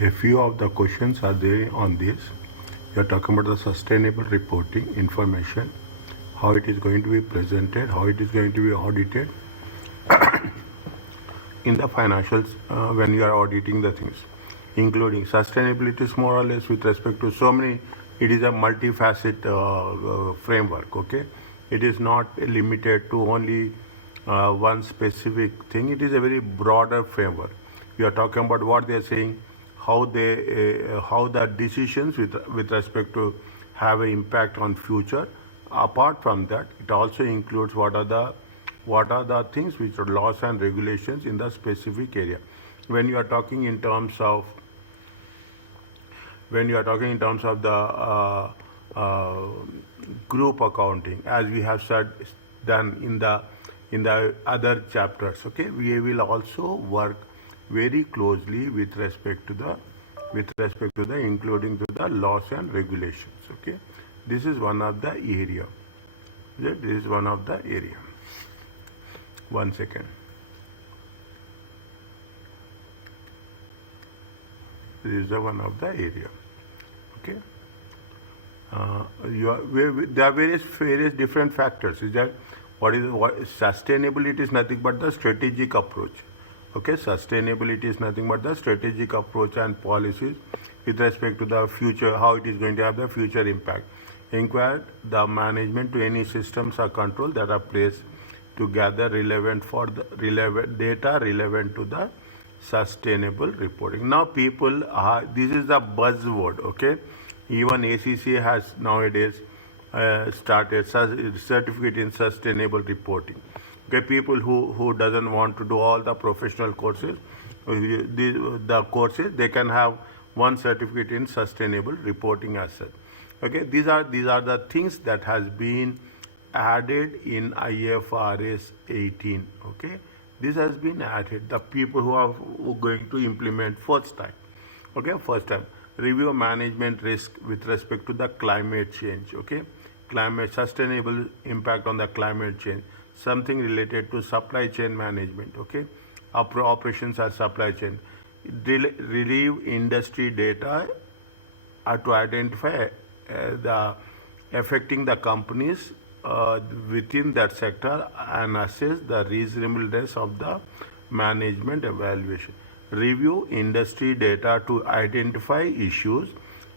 A few of the questions are there on this. We are talking about the sustainable reporting information, how it is going to be presented, how it is going to be audited in the financials when you are auditing the things, including sustainability is more or less with respect to so many. It is a multifaceted framework. Okay, it is not limited to only one specific thing. It is a very broader framework. We are talking about what they are saying, how the decisions with respect to have an impact on future. Apart from that, it also includes what are the things which are laws and regulations in the specific area. When you are talking in terms of the group accounting, as we have said done in the other chapters, okay, we will also work very closely with respect to the including to the laws and regulations. Okay, this is one of the area. This is one of the area. One second. This is the one of the area. Okay. There are various different factors. Is that what sustainability is nothing but the strategic approach. Okay, sustainability is nothing but the strategic approach and policies with respect to the future, how it is going to have the future impact. Inquire the management to any systems or control that are placed to gather relevant data relevant to the sustainable reporting. Now people are, this is the buzzword. Okay, even ACC has nowadays started certificate in sustainable reporting. Okay, people who doesn't want to do all the professional courses, the courses, they can have one certificate in sustainable reporting as such. Okay, these are the things that has been added in IFRS 18. Okay, this has been added. The people who are going to implement first time. Okay, first time. Review management risk with respect to the climate change. Okay, climate sustainable impact on the climate change. Something related to supply chain management. Okay, operations and supply chain. Review industry data to identify the affecting the companies within that sector and assess the reasonableness of the management evaluation. Review industry data to identify issues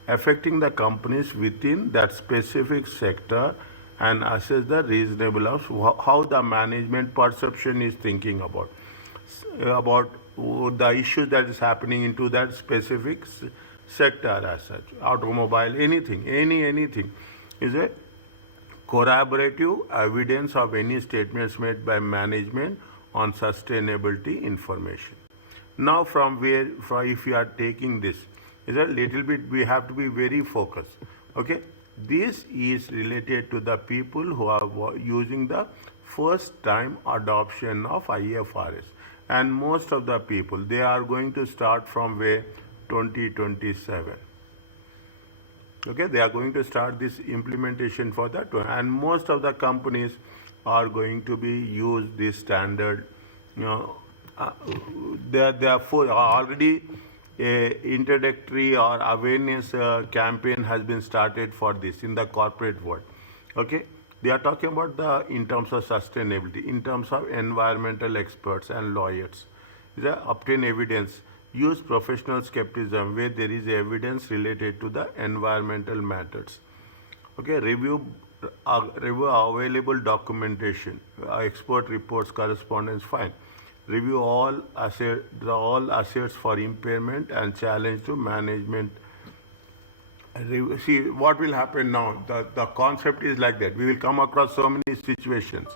affecting the companies within that specific sector and assess the reasonable of how the management perception is thinking about the issues that is happening into that specific sector as such. Automobile, anything is a corroborative evidence of any statements made by management on sustainability information. Now if you are taking this, is a little bit, we have to be very focused. Okay, this is related to the people who are using the first time adoption of IFRS, and most of the people, they are going to start from where 2027. Okay, they are going to start this implementation for that one, and most of the companies are going to be use this standard. They are already a introductory or awareness campaign has been started for this in the corporate world. Okay, they are talking about in terms of sustainability, in terms of environmental experts and lawyers. They obtain evidence. Use professional skepticism where there is evidence related to the environmental matters. Okay, review available documentation, expert reports, correspondence, fine. Review all assets for impairment and challenge to management. See what will happen now. The concept is like that. We will come across so many situations.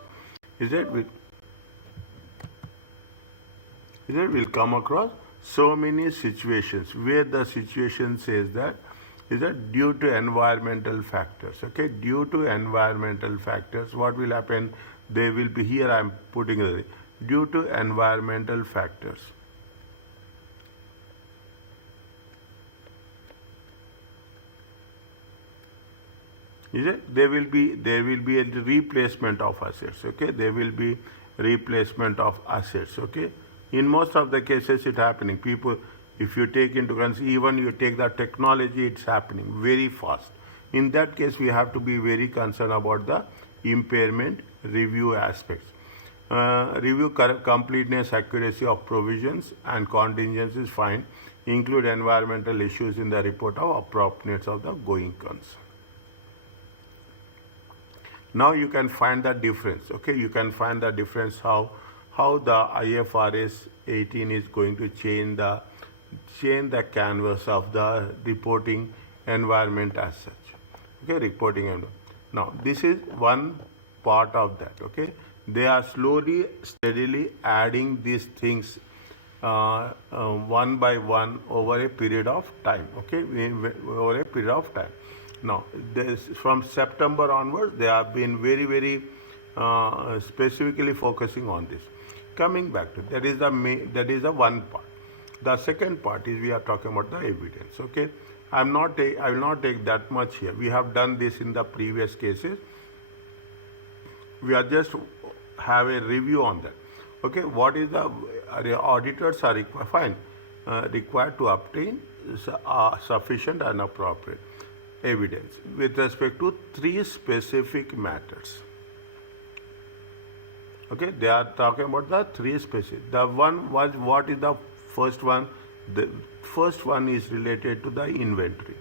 We'll come across so many situations where the situation says that is that due to environmental factors. Okay, due to environmental factors, what will happen? They will be here. I am putting it due to environmental factors. Is it? There will be a replacement of assets. Okay, there will be replacement of assets. Okay, in most of the cases, it happening. People If you take into consideration, even you take the technology, it's happening very fast. In that case, we have to be very concerned about the impairment review aspects. Review completeness, accuracy of provisions and contingencies find include environmental issues in the report of appropriateness of the going concern. Now you can find the difference. Okay, you can find the difference how the IFRS 18 is going to change the canvas of the reporting environment as such. Okay, reporting environment. Now this is one part of that. Okay, they are slowly, steadily adding these things one by one over a period of time. Okay, over a period of time. Now, from September onwards, they have been very, very specifically focusing on this. Coming back to that is the one part. The second part is we are talking about the evidence. Okay, I will not take that much here. We have done this in the previous cases. We are just have a review on that. Okay, what is the auditors are required to obtain sufficient and appropriate evidence with respect to three specific matters. Okay, they are talking about the three specific. The one was, what is the first one? The first one is related to the inventory.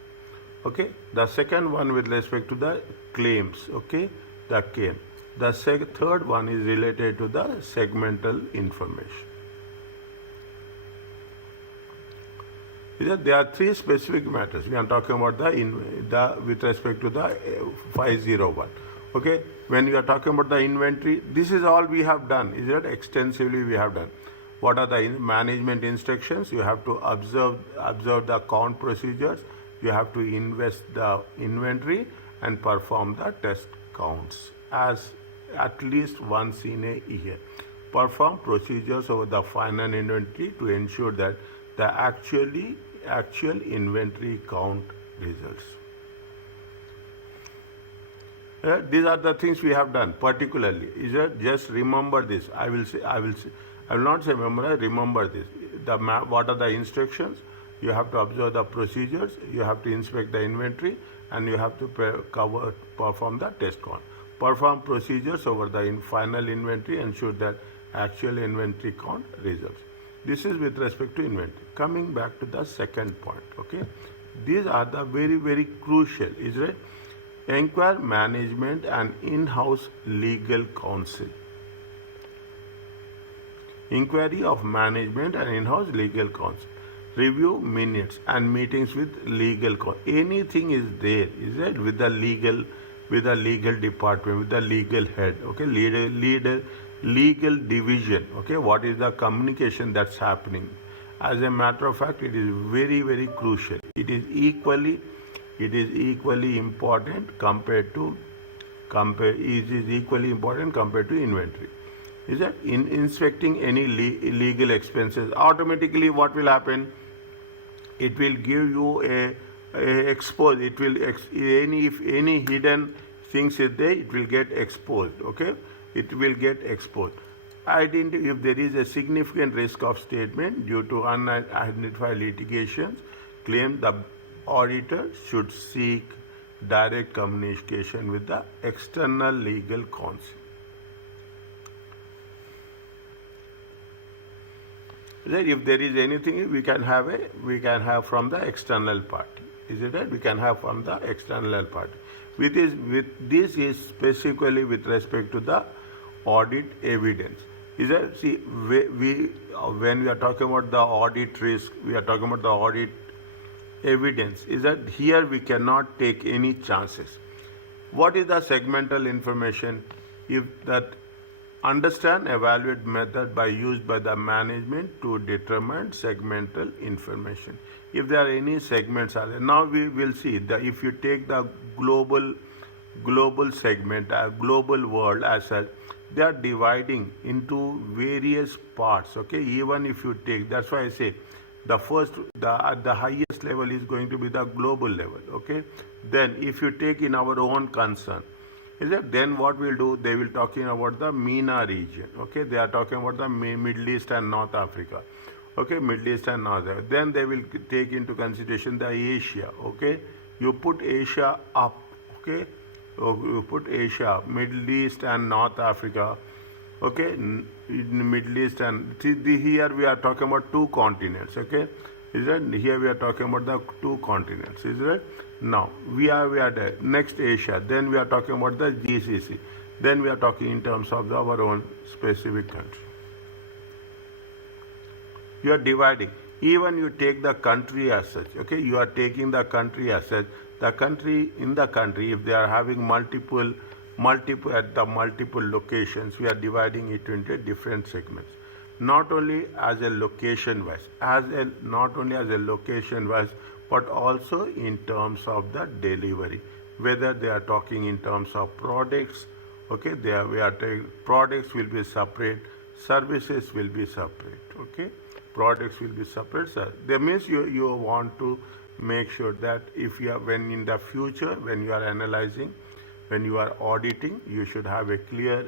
Okay, the second one with respect to the claims. Okay, the claim. The third one is related to the segmental information. There are three specific matters. We are talking about the with respect to the 501. Okay, when you are talking about the inventory, this is all we have done. Is that extensively we have done? What are the management instructions? You have to observe the count procedures. You have to invest the inventory and perform the test counts as at least once in a year. Perform procedures over the final inventory to ensure that the actual inventory count results. These are the things we have done particularly. Is that just remember this? I will not say memorize. Remember this. What are the instructions? You have to observe the procedures. You have to inspect the inventory, and you have to perform the test count. Perform procedures over the final inventory, ensure that actual inventory count results. This is with respect to inventory. Coming back to the second point, okay? These are the very, very crucial, is it? Inquire management and in-house legal counsel. Inquiry of management and in-house legal counsel. Review minutes and meetings with legal counsel. Anything is there, is it? With the legal department, with the legal head, okay? Legal division, okay? What is the communication that's happening? As a matter of fact, it is very, very crucial. It is equally important compared to inventory. Is that in inspecting any legal expenses, automatically what will happen? It will give you a expose. It will if any hidden things is there, it will get exposed. Okay, it will get exposed. If there is a significant risk of statement due to unidentified litigations, claim the auditor should seek direct communication with the external legal counsel. If there is anything, we can have from the external party. Is it right? We can have from the external party. This is specifically with respect to the audit evidence. Is that, see, when we are talking about the audit risk, we are talking about the audit evidence. Is that here we cannot take any chances. What is the segmental information? If that understand evaluate method used by the management to determine segmental information. If there are any segments are there. Now we will see that if you take the global segment, global world as such, they are dividing into various parts. Okay, even if you take, that's why I say the highest level is going to be the global level. Okay, then if you take in our own concern, is that then what we'll do? They will talking about the MENA region. Okay, they are talking about the Middle East and North Africa. Okay, Middle East and North Africa. Then they will take into consideration the Asia. Okay, you put Asia up. Okay, so you put Asia, Middle East and North Africa. Okay, in Middle East and here we are talking about two continents. Okay, is that here we are talking about the two continents. Is that now we are there. Next Asia. Then we are talking about the GCC. Then we are talking in terms of our own specific country. You are dividing. Even you take the country as such. Okay, you are taking the country as such. The country in the country, if they are having multiple at the multiple locations, we are dividing it into different segments. Not only as a location wise, not only as a location wise, but also in terms of the delivery. Whether they are talking in terms of products, okay, products will be separate, services will be separate. Okay, products will be separate. So that means you want to make sure that if you are, when in the future, when you are analyzing, when you are auditing, you should have a clear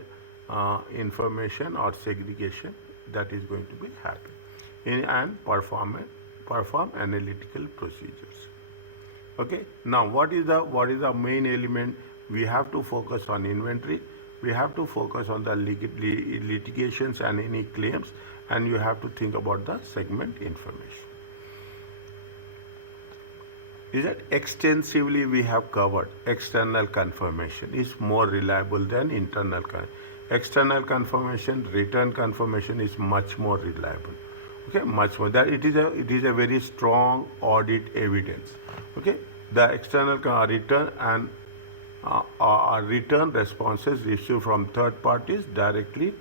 information or segregation that is going to be happening and perform analytical procedures. Okay, now what is the main element? We have to focus on inventory, we have to focus on the litigations and any claims, and you have to think about the segment information. Is that extensively we have covered external confirmation is more reliable than internal external confirmation. Return confirmation is much more reliable. Okay, much more. That it is a very strong audit evidence. Okay, the external return and return responses issued from third parties directly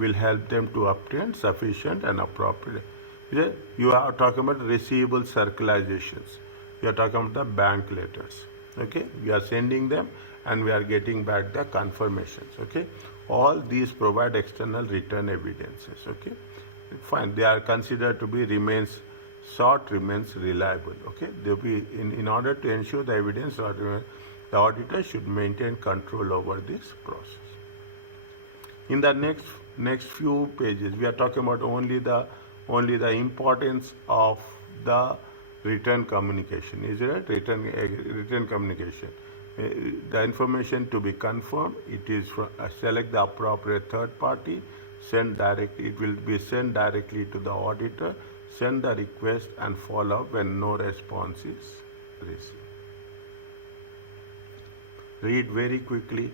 will help them to obtain sufficient and appropriate. You are talking about receivable circularizations. We are talking about the bank letters. Okay, we are sending them and we are getting back the confirmations. Okay, all these provide external return evidences. Okay, fine. They are considered to be remains reliable. Okay, they be in order to ensure the evidence or the auditor should maintain control over this process. In the next few pages, we are talking about only the importance of the return communication. Is it return communication? The information to be confirmed, it is select the appropriate third party, it will be sent directly to the auditor, send the request and follow up when no response is received. Read very quickly.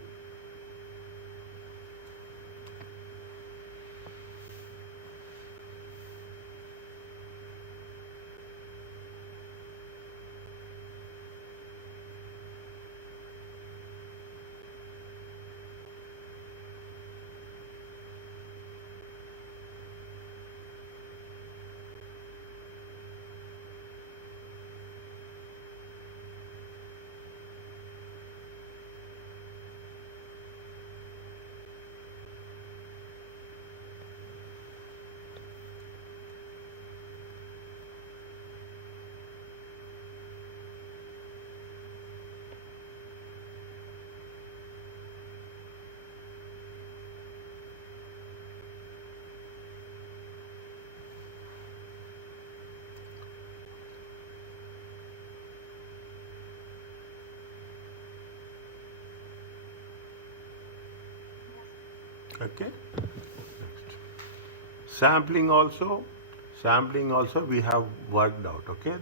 Okay. Next. Sampling also we have worked out. Okay.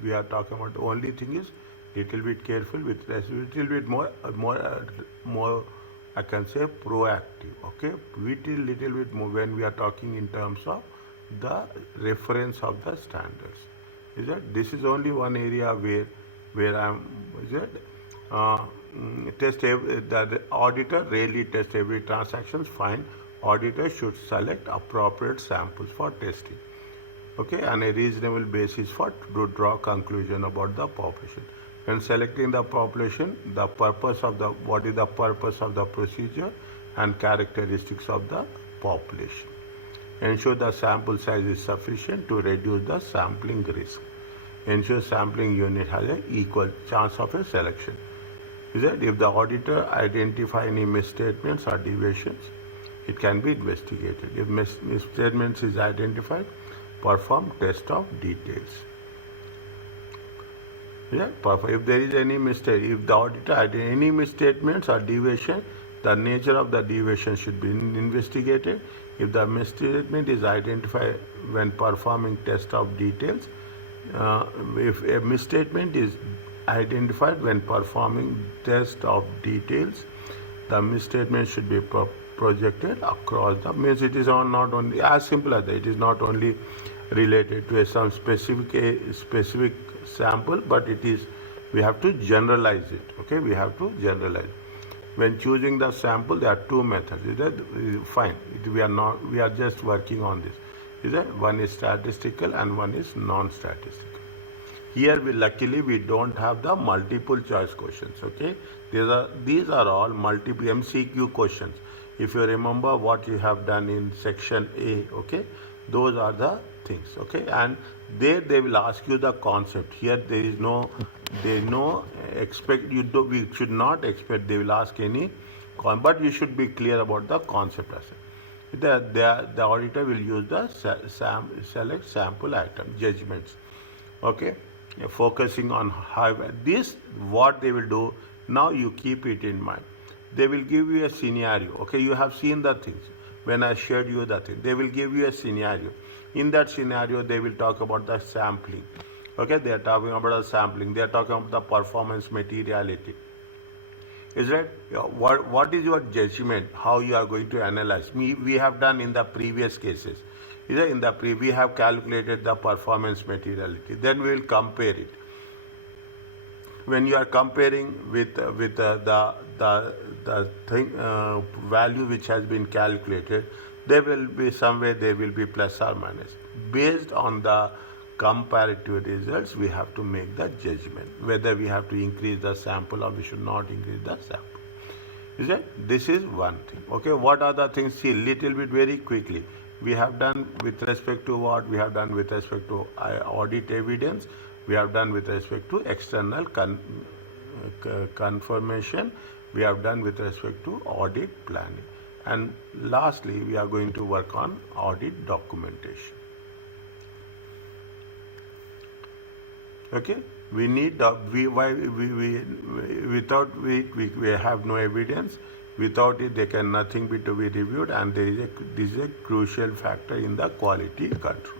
We are talking about the only thing is little bit careful with little bit more I can say proactive. Okay. Little bit more when we are talking in terms of the reference of the standards. Is that this is only one area where the auditor rarely tests every transaction. Fine, auditor should select appropriate samples for testing. Okay, on a reasonable basis to draw conclusion about the population. When selecting the population, what is the purpose of the procedure and characteristics of the population. Ensure the sample size is sufficient to reduce the sampling risk. Ensure sampling unit has an equal chance of a selection. Is that if the auditor identify any misstatements or deviations, it can be investigated. If misstatements is identified, perform test of details. Yeah, perfect. If there is any mistake, if the auditor had any misstatements or deviation, the nature of the deviation should be investigated. If the misstatement is identified when performing test of details, if a misstatement is identified when performing test of details, the misstatement should be projected across the means. It is not only as simple as that. It is not only related to some specific sample, but it is, we have to generalize it. Okay, we have to generalize. When choosing the sample, there are two methods. Is that fine? We are just working on this. Is that one is statistical and one is non-statistical. Here luckily we don't have the multiple choice questions. Okay, these are all multiple MCQ questions. If you remember what you have done in section A, okay, those are the things. Okay, and there they will ask you the concept. Here there is no expect, we should not expect they will ask any but you should be clear about the concept as well. The auditor will use the select sample item judgments. Okay, focusing on how this, what they will do. Now you keep it in mind. They will give you a scenario. Okay, you have seen the things when I shared you the thing. They will give you a scenario. In that scenario, they will talk about the sampling. Okay, they are talking about the sampling. They are talking about the performance materiality. Is that what is your judgment? How you are going to analyze? We have done in the previous cases. Is that in the we have calculated the performance materiality. Then we will compare it. When you are comparing with the thing value which has been calculated, there will be somewhere there will be plus or minus. Based on the comparative results, we have to make the judgment whether we have to increase the sample or we should not increase the sample. Is it? This is one thing. Okay, what are the things? See, little bit very quickly. We have done with respect to what? We have done with respect to audit evidence. We have done with respect to external confirmation. We have done with respect to audit planning. And lastly, we are going to work on audit documentation. Okay, we need without it we have no evidence. Without it, there can nothing be to be reviewed, and this is a crucial factor in the quality control.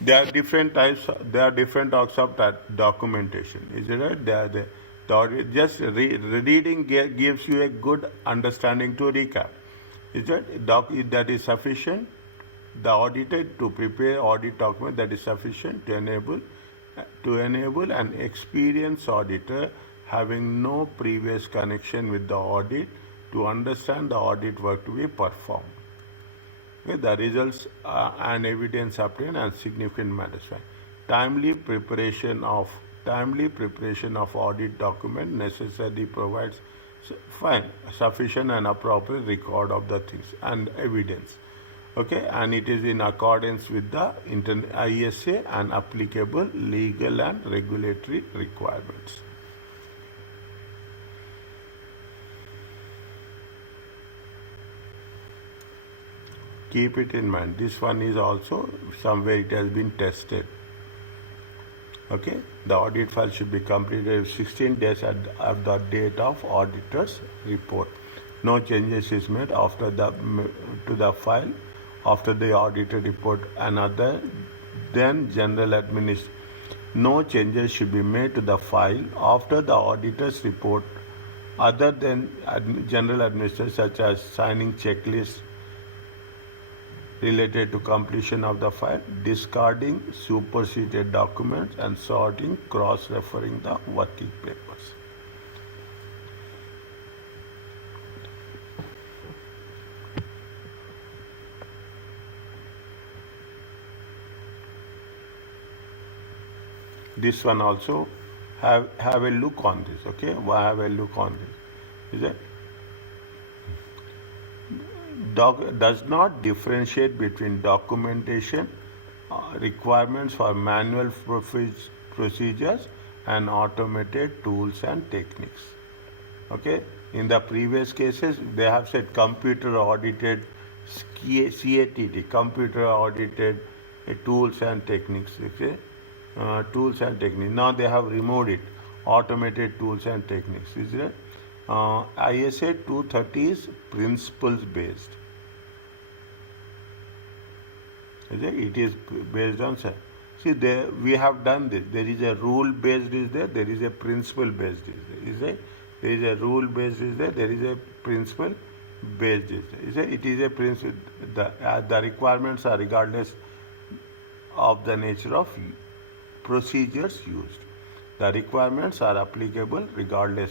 There are different types. There are different types of documentation. Is it right? The audit, just reading gives you a good understanding to recap. Is that is sufficient? The auditor to prepare audit document that is sufficient to enable an experienced auditor having no previous connection with the audit to understand the audit work to be performed. Okay, the results and evidence obtained and significant matters. Timely preparation of audit document necessarily provides sufficient and appropriate record of the things and evidence. Okay, and it is in accordance with the ISA and applicable legal and regulatory requirements. Keep it in mind. This one is also somewhere it has been tested. Okay, the audit file should be completed 16 days at the date of auditor's report. No changes is made to the file after the audited report then general administration. No changes should be made to the file after the auditor's report other than general administration, such as signing checklists related to completion of the file, discarding superseded documents, and sorting, cross-referring the working papers. This one also have a look on this. Okay, have a look on this. Is it? Does not differentiate between documentation requirements for manual procedures and automated tools and techniques. Okay, in the previous cases they have said computer audited CATT, computer audited tools and techniques. Okay, tools and techniques. Now they have removed it. Automated tools and techniques. Is it? ISA 230 is principles based. Is it? It is based on. See, there we have done this. There is a rule based is there. There is a principle based is there. Is it? There is a rule based is there. There is a principle based is there. Is it? It is a principle. The requirements are regardless of the nature of procedures used. The requirements are applicable regardless.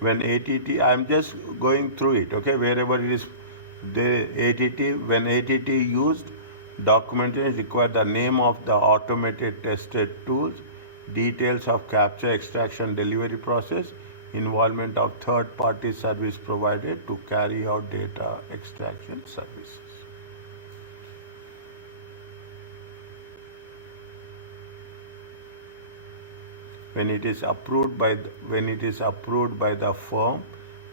When ATT, I am just going through it, okay, wherever it is, the ATT, when ATT used, documentation required the name of the automated tested tools, details of capture, extraction, delivery process, involvement of third-party service provided to carry out data extraction services. When it is approved by the firm,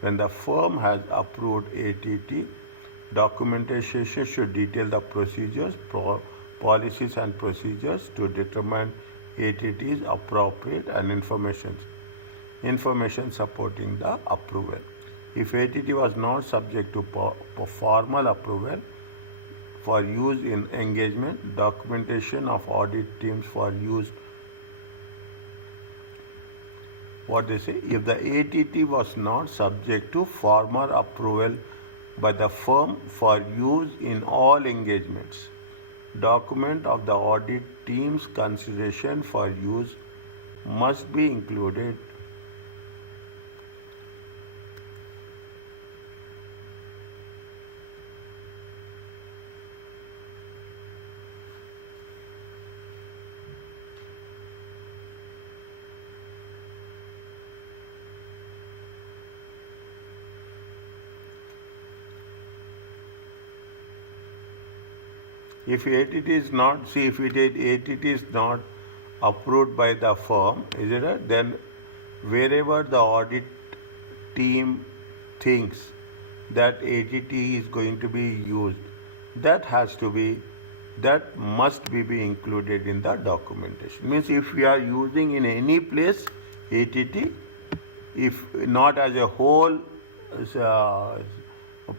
when the firm has approved ATT, documentation should detail the procedures, policies and procedures to determine ATT is appropriate and information supporting the approval. If ATT was not subject to formal approval for use in engagement, documentation of audit teams for use. What they say, if the ATT was not subject to formal approval by the firm for use in all engagements, document of the audit team's consideration for use must be included. If ATT is not, ATT is not approved by the firm, is it right? Then wherever the audit team thinks that ATT is going to be used, that must be included in the documentation. Means if we are using in any place ATT, if not as a whole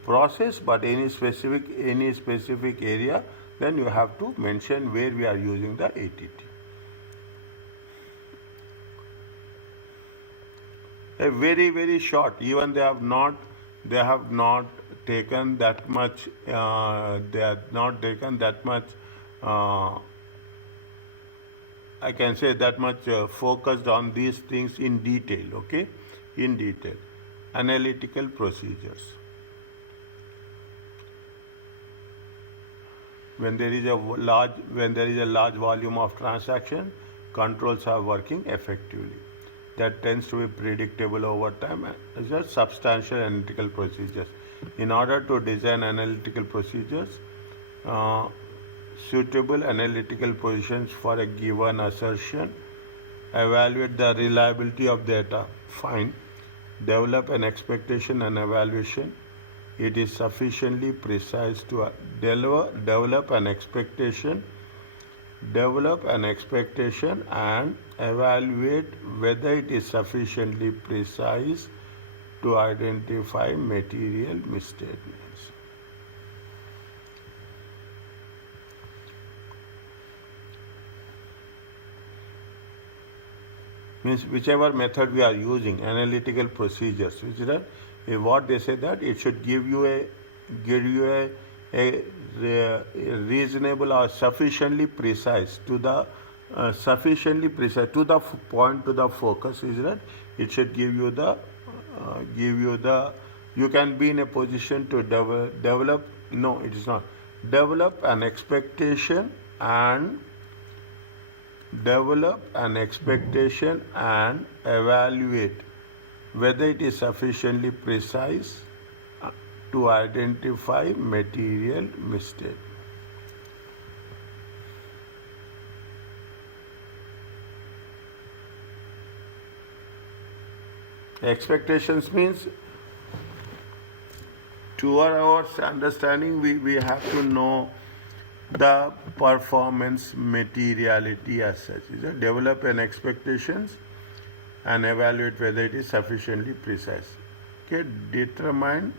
process, but any specific area, then you have to mention where we are using the ATT. A very short. Even they have not taken that much. I can say that much focused on these things in detail. Okay, in detail. Analytical procedures. When there is a large volume of transaction, controls are working effectively. That tends to be predictable over time. It's just substantial analytical procedures. In order to design analytical procedures, suitable analytical positions for a given assertion, evaluate the reliability of data, find, develop an expectation and evaluation. It is sufficiently precise to develop an expectation and evaluate whether it is sufficiently precise to identify material misstatements. Means whichever method we are using, analytical procedures, which is what they say that it should give you a reasonable or sufficiently precise to the point, to the focus, is that it should give you the you can be in a position to develop an expectation and evaluate whether it is sufficiently precise to identify material mistake. Expectations means, to our understanding, we have to know the performance materiality as such. Is it? Develop an expectations and evaluate whether it is sufficiently precise. Okay, determine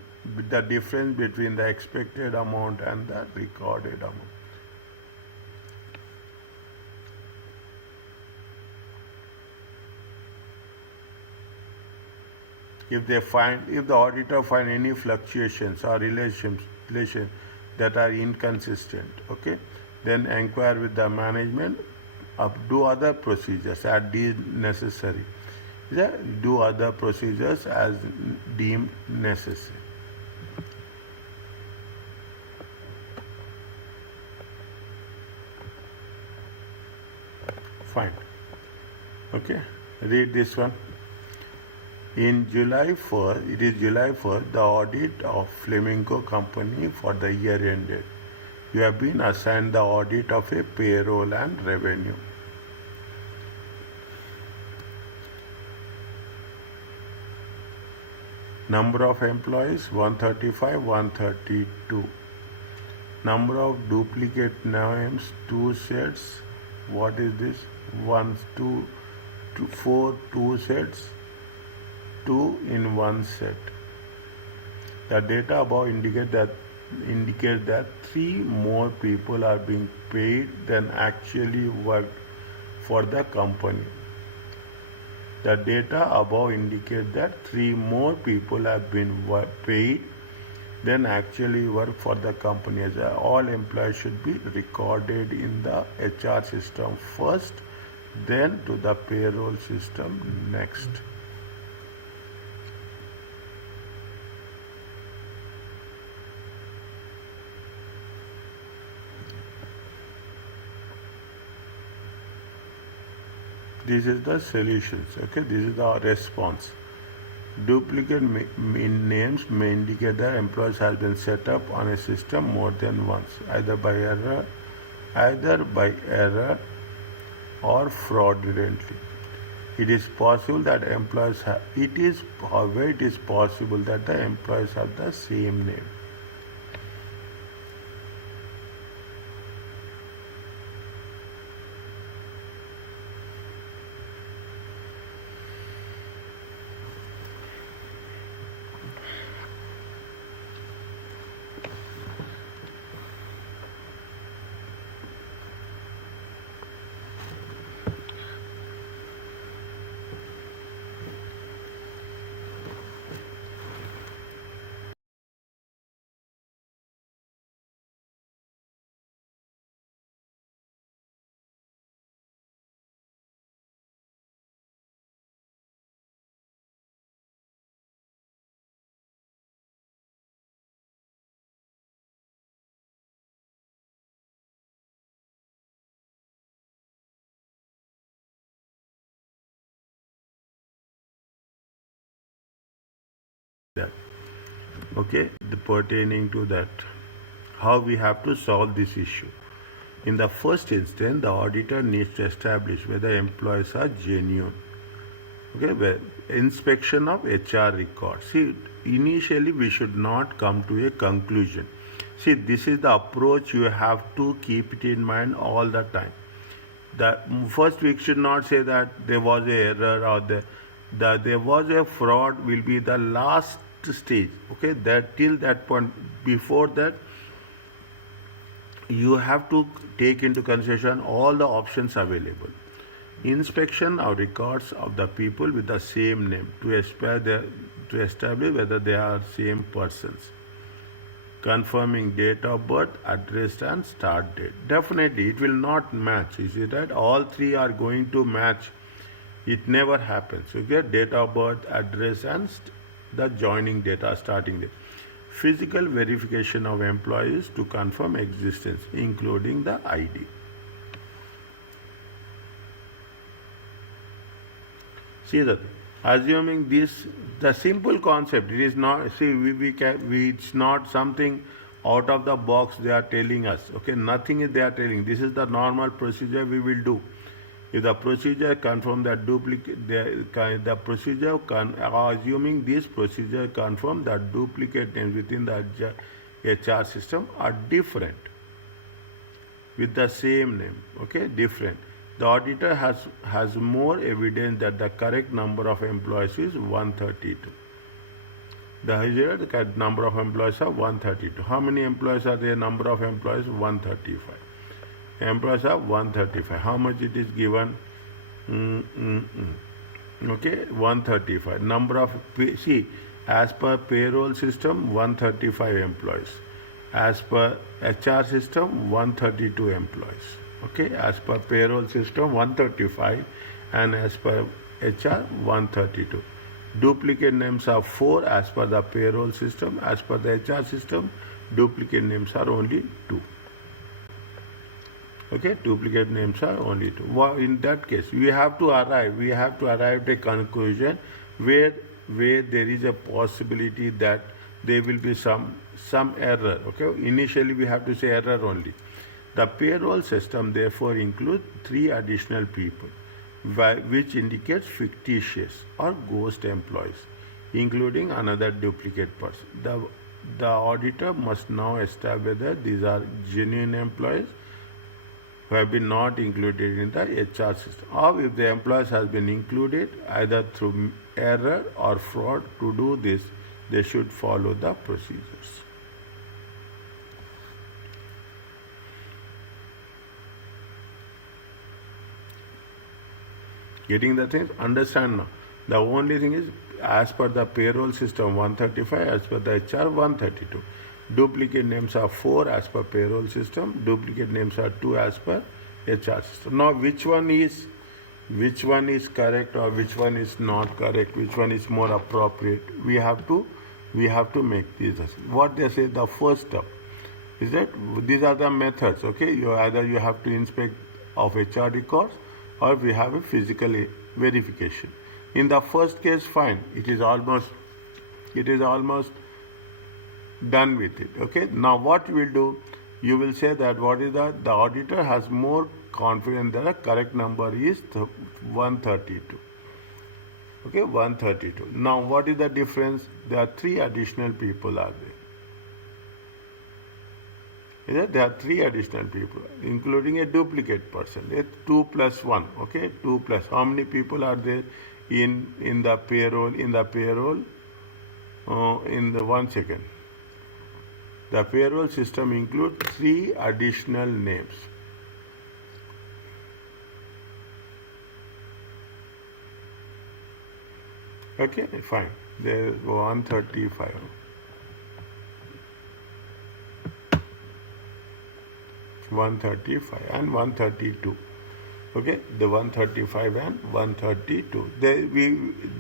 the difference between the expected amount and the recorded amount. If the auditor find any fluctuations or relation that are inconsistent, okay, then inquire with the management, do other procedures as deemed necessary. Yeah, do other procedures as deemed necessary. Fine. Okay, read this one. In July 1st, it is July 1st, the audit of Flamingo Company for the year ended. You have been assigned the audit of a payroll and revenue. Number of employees 135, 132. Number of duplicate names 2 sets. What is this? 1, 2, 4, 2 sets. 2 in 1 set. The data above indicate that 3 more people are being paid than actually worked for the company. The data above indicate that 3 more people have been paid than actually work for the company. As all employees should be recorded in the HR system first, then to the payroll system next. This is the solutions. Okay, this is the response. Duplicate names may indicate that employees has been set up on a system more than once, either by error or fraudulently. It is possible that however, it is possible that the employees have the same name. That. Okay, pertaining to that, how we have to solve this issue. In the first instance, the auditor needs to establish whether employees are genuine. Okay, well, inspection of HR records. See, initially we should not come to a conclusion. See, this is the approach you have to keep it in mind all the time. The first we should not say that there was an error or there was a fraud will be the last stage. Okay, that till that point, before that, you have to take into consideration all the options available. Inspection of records of the people with the same name to establish whether they are same persons. Confirming date of birth, address and start date. Definitely it will not match. You see that all 3 are going to match. It never happens. You get date of birth, address and the joining data, starting date. Physical verification of employees to confirm existence, including the ID. See that, assuming this, the simple concept, it is not, see, it's not something out of the box they are telling us. Okay, nothing is they are telling. This is the normal procedure we will do. If the procedure confirm that the procedure assuming this procedure confirm that duplicate names within the HR system are different with the same name, okay, different. The auditor has more evidence that the correct number of employees is 132. The number of employees are 132. How many employees are there? Number of employees 135. Employees are 135. How much it is given? Okay, 135. Number of see, as per payroll system 135 employees. As per HR system 132 employees. Okay, as per payroll system 135 and as per HR 132. Duplicate names are 4 as per the payroll system. As per the HR system, duplicate names are only 2. Okay, duplicate names are only 2. Well, in that case, we have to arrive at a conclusion where there is a possibility that there will be some error. Okay, initially we have to say error only. The payroll system therefore includes 3 additional people, which indicates fictitious or ghost employees, including another duplicate person. The auditor must now establish whether these are genuine employees who have been not included in the HR system, or if the employees has been included either through error or fraud. To do this, they should follow the procedures. Getting the things? Understand now. The only thing is, as per the payroll system 135, as per the HR 132. Duplicate names are 4 as per payroll system. Duplicate names are 2 as per HR system. Now, which one is correct or which one is not correct? Which one is more appropriate? We have to make these. What they say, the first step is that these are the methods. Okay, you have to inspect of HR records, or we have a physical verification. In the first case, fine. It is almost done with it. Okay. Now what you will do? You will say that the auditor has more confidence that the correct number is 132. Okay, 132. Now what is the difference? There are 3 additional people are there. There are 3 additional people, including a duplicate person. It's 2 plus 1. Okay, 2 plus. How many people are there in the payroll? In the 1 second. The payroll system includes 3 additional names. Okay, fine. There is 135. 135 and 132. Okay, the 135 and 132.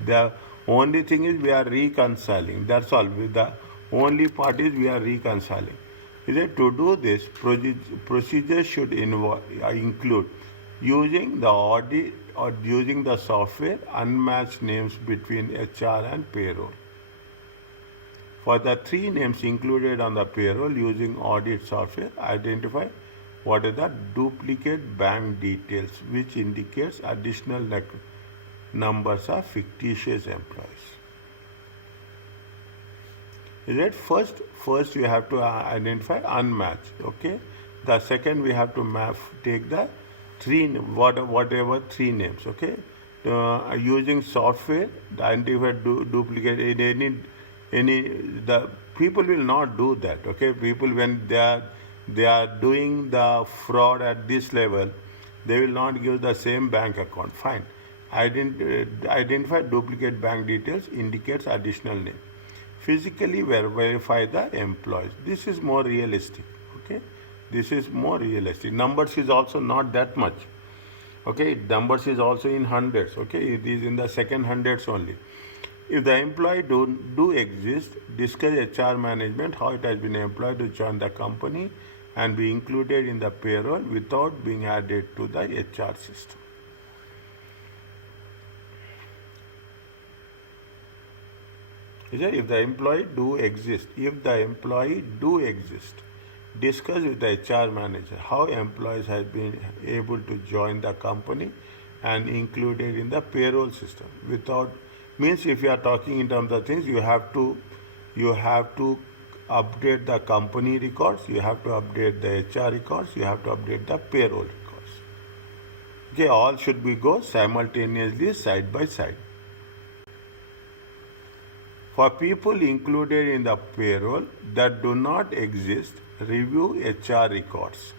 The only thing is we are reconciling. That's all. The only part is we are reconciling. Is it to do this? Procedure should include using the audit or using the software unmatched names between HR and payroll. For the 3 names included on the payroll, using audit software, identify what are the duplicate bank details, which indicates additional numbers of fictitious employees. Is it? First we have to identify unmatched. Okay. The second we have to take the 3 whatever 3 names. Okay. Using software, identify duplicate the people will not do that. Okay. People, when they are doing the fraud at this level, they will not give the same bank account. Fine. Identify duplicate bank details, indicates additional name. Physically verify the employees. This is more realistic. Okay, this is more realistic. Numbers is also not that much. Okay, numbers is also in hundreds. Okay, it is in the second hundreds only. If the employee do exist, discuss HR management how it has been employed to join the company and be included in the payroll without being added to the HR system. If the employee do exist, discuss with the HR manager how employees have been able to join the company and included in the payroll system. Without means if you are talking in terms of things, you have to update the company records, you have to update the HR records, you have to update the payroll records. Okay, all should be go simultaneously side by side. For people included in the payroll that do not exist, review HR records.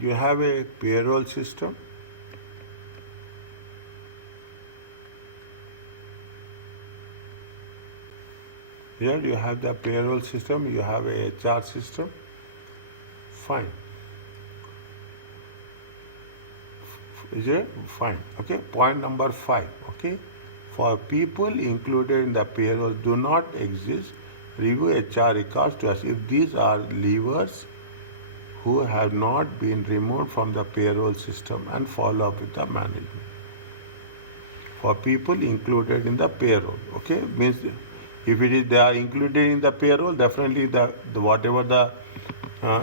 You have a payroll system. Here you have the payroll system, you have a HR system. Fine. Is it? Fine. Okay. Point number 5. Okay. For people included in the payroll do not exist, review HR records to us if these are leavers who have not been removed from the payroll system and follow up with the management. For people included in the payroll, okay, means if it is they are included in the payroll, definitely the whatever the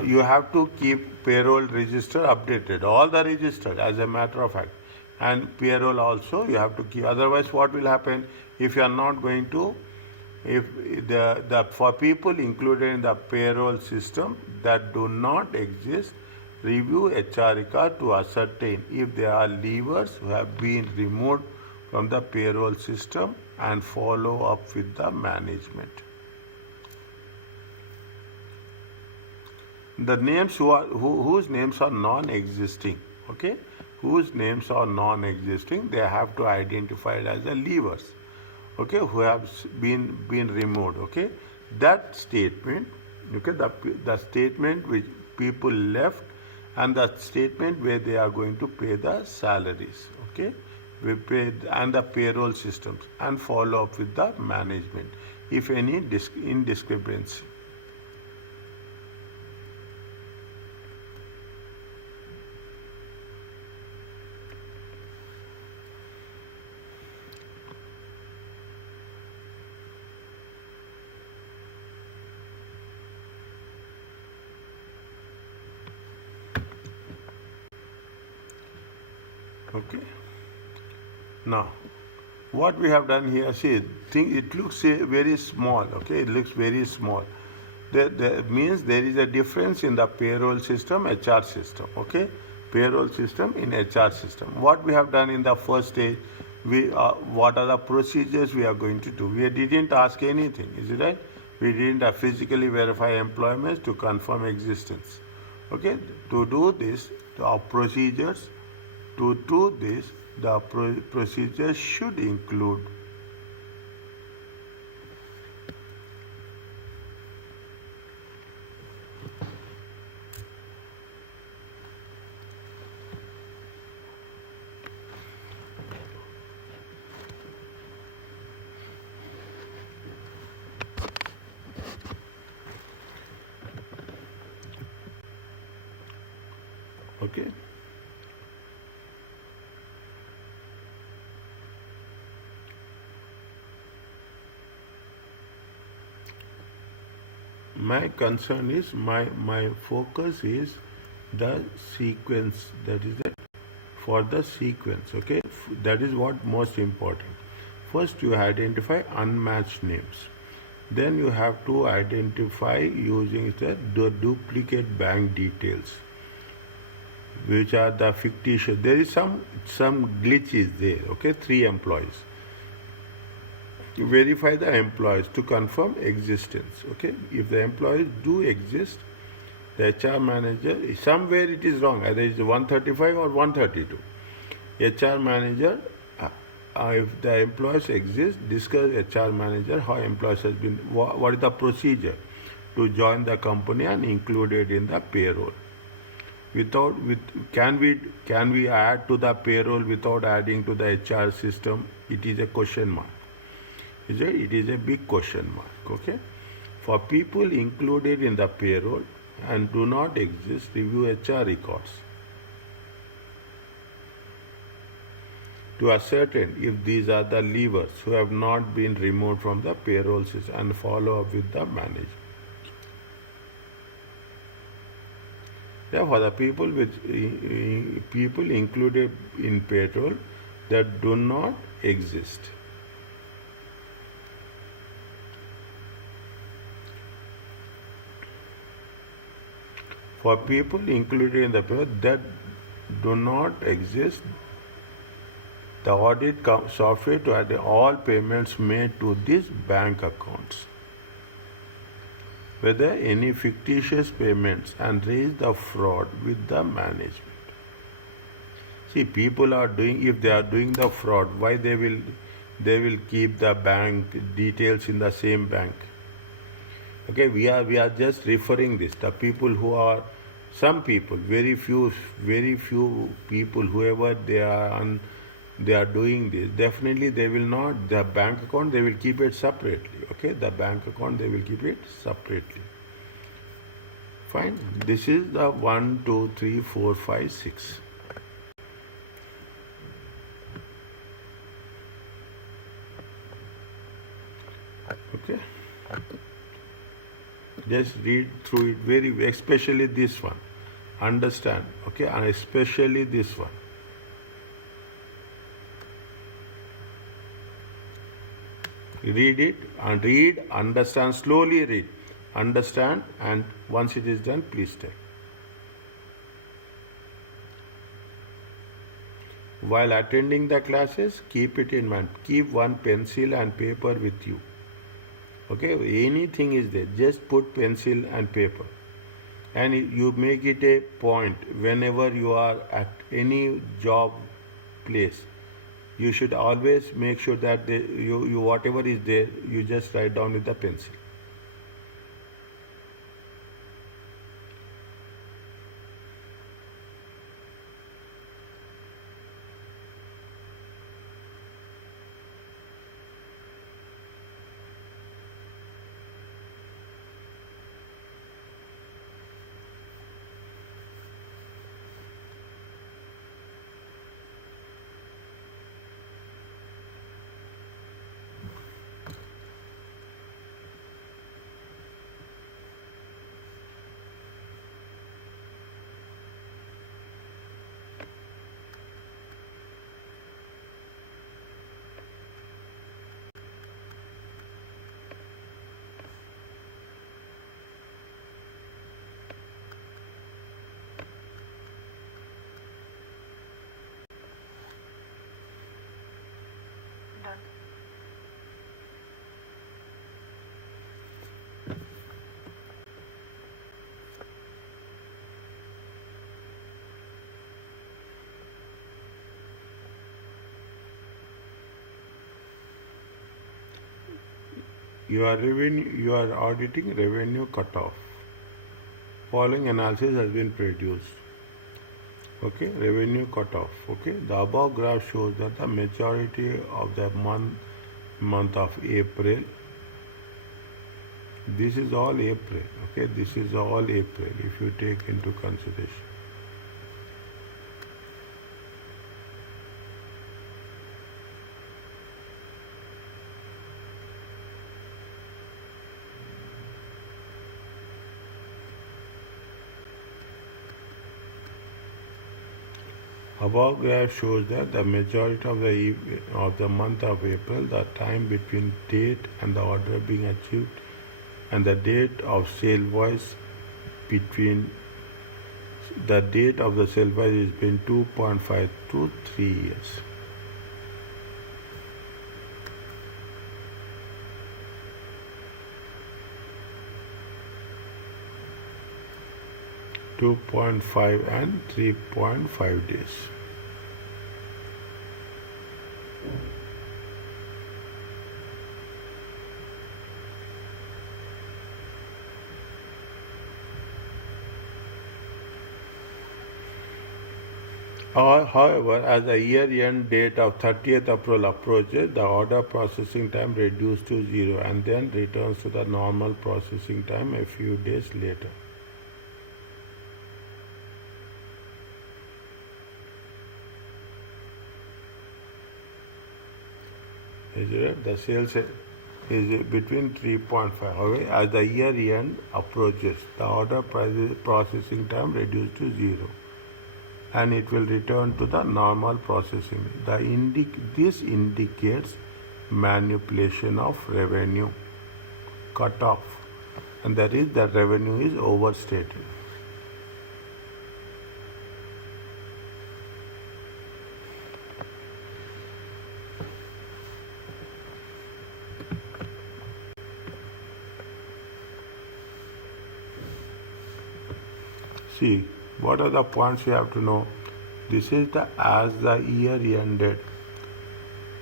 you have to keep payroll register updated, all the register as a matter of fact, and payroll also you have to keep. Otherwise, what will happen if you are not going to? If the for people included in the payroll system that do not exist, review HR record to ascertain if they are leavers who have been removed from the payroll system and follow up with the management. The names whose names are non-existing, okay, whose names are non-existing, they have to identify it as the leavers, okay, who have been removed, okay. That statement, okay, the statement which people left and the statement where they are going to pay the salaries, okay, we pay and the payroll systems and follow up with the management if any indiscrepancy. Okay. Now, what we have done here, see, it looks very small, okay, it looks very small. That means there is a difference in the payroll system, HR system, okay, payroll system in HR system. What we have done in the first stage, what are the procedures we are going to do? We didn't ask anything, is it right? We didn't physically verify employments to confirm existence, okay. To do this, our procedures, to do this, the procedure should include okay. My concern is my focus is the sequence, that is the for the sequence, okay, that is what most important. First you identify unmatched names, then you have to identify using the duplicate bank details, which are the fictitious. There is some glitch is there, okay. 3 employees, verify the employees to confirm existence, okay. If the employees do exist, the HR manager, somewhere it is wrong, either it is 135 or 132. HR manager if the employees exist, discuss HR manager how employees has been, what is the procedure to join the company and included in the payroll. Can we add to the payroll without adding to the HR system? It is a question mark. It is a big question mark. Okay. For people included in the payroll and do not exist, review HR records to ascertain if these are the leavers who have not been removed from the payroll system and follow up with the management. Therefore, the people included in payroll that do not exist. For people included in the payroll that do not exist, the audit software to add all payments made to these bank accounts, whether any fictitious payments, and raise the fraud with the management. See, people are doing, if they are doing the fraud, why they will keep the bank details in the same bank? Okay, we are just referring this. The people who are, some people, very few people, whoever they are doing this, definitely they will not, the bank account, they will keep it separately. Okay, the bank account, they will keep it separately. Fine. This is the 1, 2, 3, 4, 5, 6. Okay. Just read through it very, especially this one. Understand. Okay, and especially this one. Read it and read, understand, slowly read, understand, and once it is done, please tell. While attending the classes, keep it in mind. Keep one pencil and paper with you. Okay, anything is there, just put pencil and paper. And you make it a point whenever you are at any job place. You should always make sure that you whatever is there, you just write down with the pencil. You are auditing revenue cutoff. Following analysis has been produced. Okay, revenue cutoff. Okay, the above graph shows that the majority of the month of April. This is all April. Okay, this is all April if you take into consideration. Above graph shows that the majority of the month of April, the time between date and the order being achieved and the date of sale voice between the date of the sale voice has been 2.5 to 3 years. (2.5 and 3.5 days). However, as the year-end date of 30th April approaches, the order processing time reduces to 0 and then returns to the normal processing time a few days later. Is it? The sales is between 3.5. However, as the year-end approaches, the order processing time reduces to 0 and it will return to the normal processing. This indicates manipulation of revenue cutoff, and that is that revenue is overstated. See, what are the points you have to know? This is the as the year ended,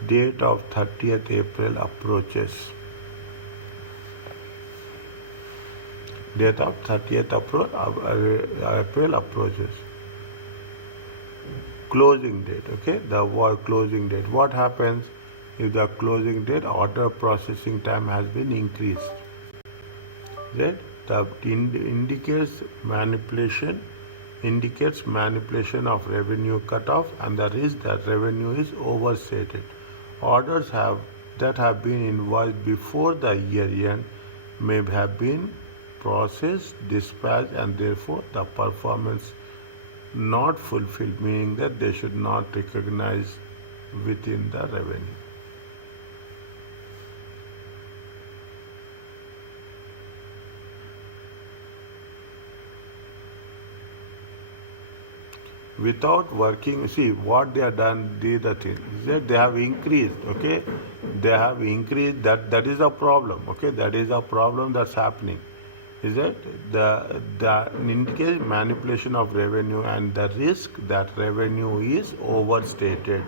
date of 30th April approaches. Date of 30th April approaches. Closing date, okay? The word closing date. What happens if the closing date order processing time has been increased? Right? The indicates manipulation of revenue cutoff and the risk that revenue is overstated. Orders that have been invoiced before the year end may have been processed, dispatched, and therefore the performance not fulfilled, meaning that they should not recognize within the revenue. Without working, see what they have done, the thing is that they have increased, okay? They have increased, that is a problem, okay? That is a problem that's happening. Is that the indicates manipulation of revenue and the risk that revenue is overstated.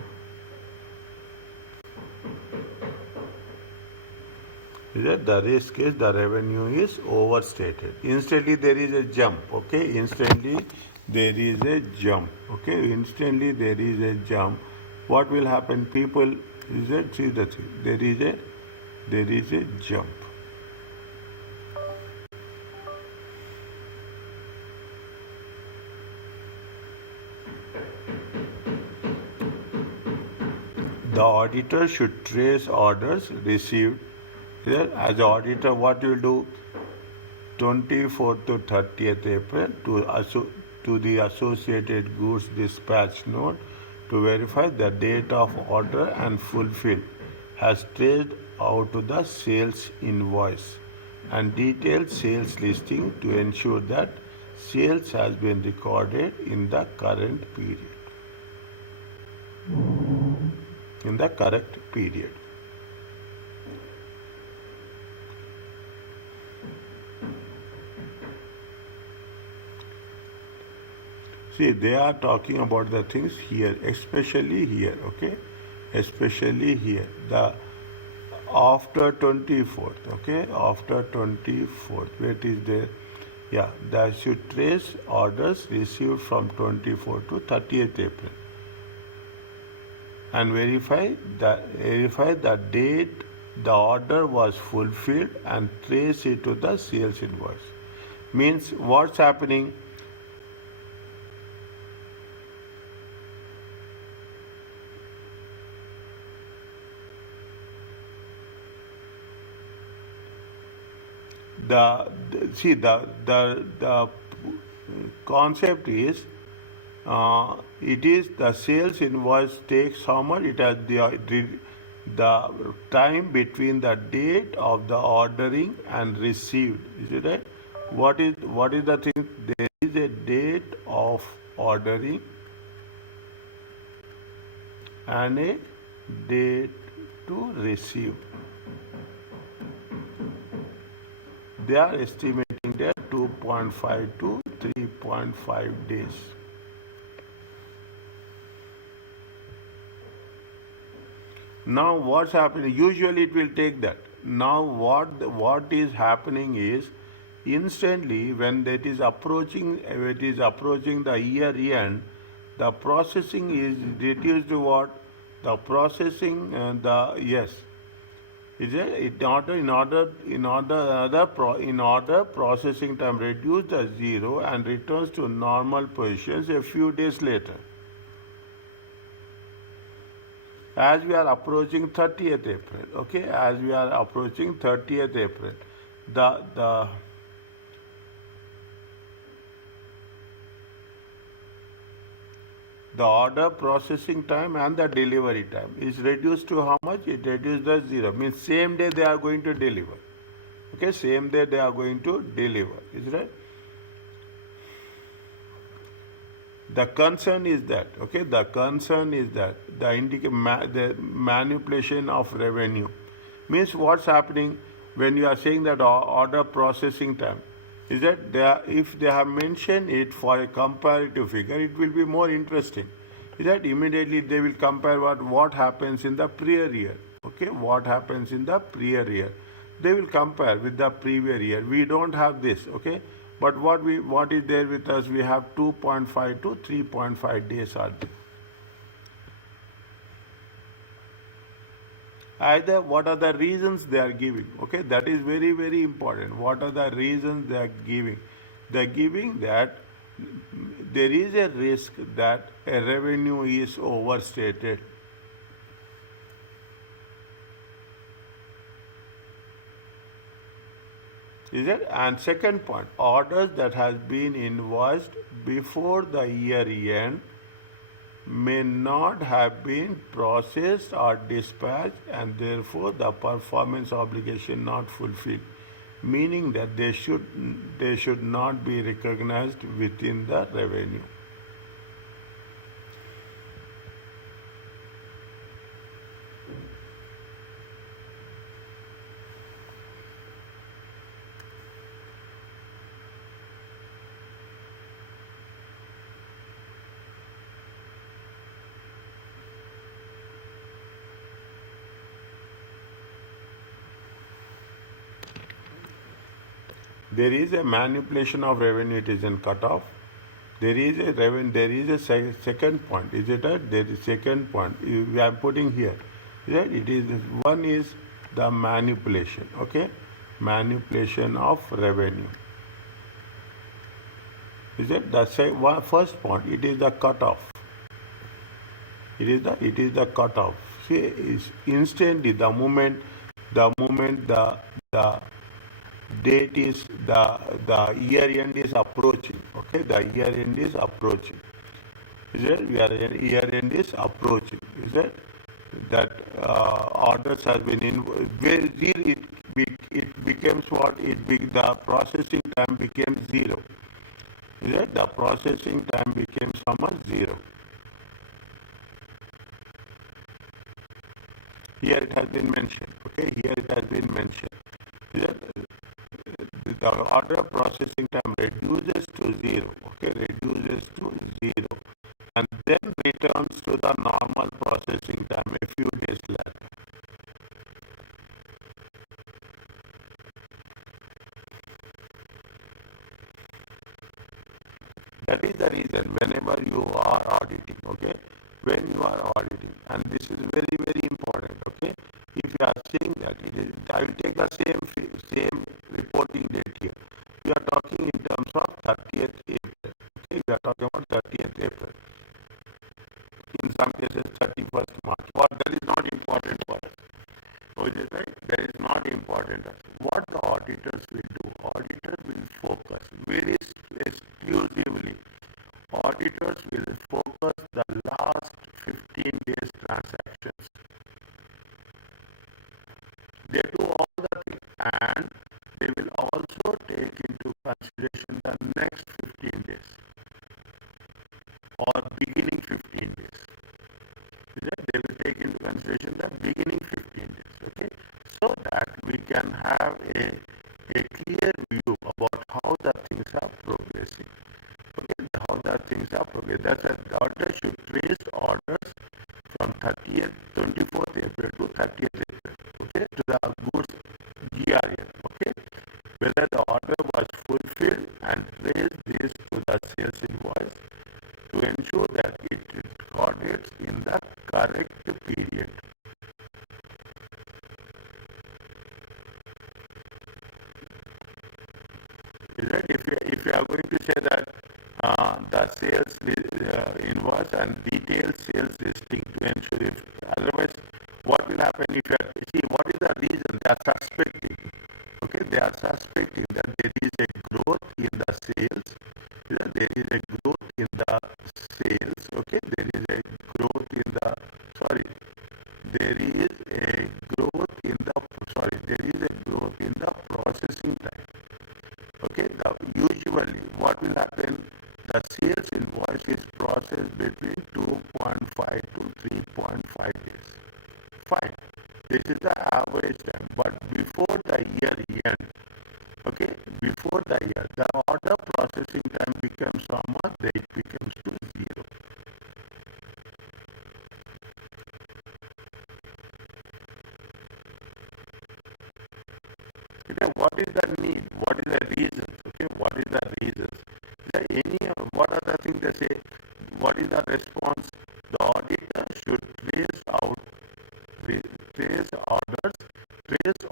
Is that the risk is the revenue is overstated. Instantly there is a jump, okay? Instantly there is a jump, okay? Instantly there is a jump. What will happen? People, is that, see the thing, there is a jump. The auditor should trace orders received. As an auditor, what you will do? 24th to 30th April to the associated goods dispatch note to verify the date of order and fulfill has traced out to the sales invoice and detailed sales listing to ensure that sales has been recorded in the current period. In the correct period. See, they are talking about the things here, especially here, okay? Especially here. The after 24th, okay? After 24th, where it is there? Yeah, that should trace orders received from 24th to 30th April and verify the date the order was fulfilled and trace it to the sales invoice. Means what's happening? The concept is it is the sales invoice takes how much? It has the time between the date of the ordering and received. Is it right? What is the thing? There is a date of ordering and a date to receive. They are estimating there 2.5 to 3.5 days. Now what's happening? Usually it will take that. Now what is happening is instantly when it is approaching the year end, The processing is reduced to what? The processing, is it in order processing time reduce the zero and returns to normal positions a few days later. As we are approaching 30th April, okay, as we are approaching 30th April, the the order processing time and the delivery time is reduced to how much? It reduces the zero. Means same day they are going to deliver. Okay, same day they are going to deliver. Is right? The concern is that, okay, the concern is that the manipulation of revenue means what's happening when you are saying that order processing time is that if they have mentioned it for a comparative figure, it will be more interesting. Is that immediately they will compare what happens in the prior year. Okay, what happens in the prior year? They will compare with the previous year. We don't have this. Okay, but what is there with us? We have 2.5 to 3.5 days are there. Either what are the reasons they are giving? Okay, that is very, very important. What are the reasons they are giving? They are giving that there is a risk that a revenue is overstated. Is it? And second point, orders that has been invoiced before the year end may not have been processed or dispatched and therefore the performance obligation not fulfilled, meaning that they should not be recognized within the revenue. There is a manipulation of revenue, it is in cutoff. There is a second point. Is it right? There is second point. We are putting here. Right? It is one is the manipulation. Okay, manipulation of revenue. Is it the first point? It is the cutoff. It is the cutoff. See, is instantly the moment the date is the year end is approaching. Okay, the year end is approaching. Is it? Year end is approaching. Is it? That orders has been in. Where it becomes what? The processing time became zero. Is it? The processing time became how much? Zero. Here it has been mentioned. Okay, here it has been mentioned. Is it? The order processing time reduces to zero. Okay, reduces to zero, and then returns to the normal processing time a few days later. That is the reason whenever you are auditing, okay, when you are auditing, and this is very, very important, okay, if you are saying that I will take the same reporting date here. We are talking in terms of 30th April, okay, we are talking about 30th April. In some cases 31st March. What that is not important for us. Okay, right? That is not important. What the auditors will do, auditors will focus very exclusively. Auditors will focus the last 15 days transactions. They do all the things and they will also take into consideration the next 15 days or beginning 15 days. They will take into consideration the beginning 15 days, okay, so that we can have a clear view about how the things are progressing. Okay, how the things are progressing. That's why the auditor should trace orders from 24th April to 30th April, okay, to the goods GRN, okay, whether the order was fulfilled and trace this to the sales invoice to ensure that it recorded in the correct period. Is that if you are going to say that the sales invoice and detailed sales listing to ensure if otherwise what will happen if you are, see what is the reason they are suspecting, okay, they are suspecting that there is a growth in the sales, there is a growth in the sales, okay, there is a growth in the sorry there is a growth in the sorry there is a growth in the processing time. Okay, usually what will happen, the sales invoice is processed between 2.5 to 3.5 days. Fine. This is the average time. But before the year end, okay, before the year, the order processing time becomes how much? It becomes to zero. Okay, what is the need? What is the reasons? Okay, what is the reasons? What are the things they say? What is the response? The auditor should trace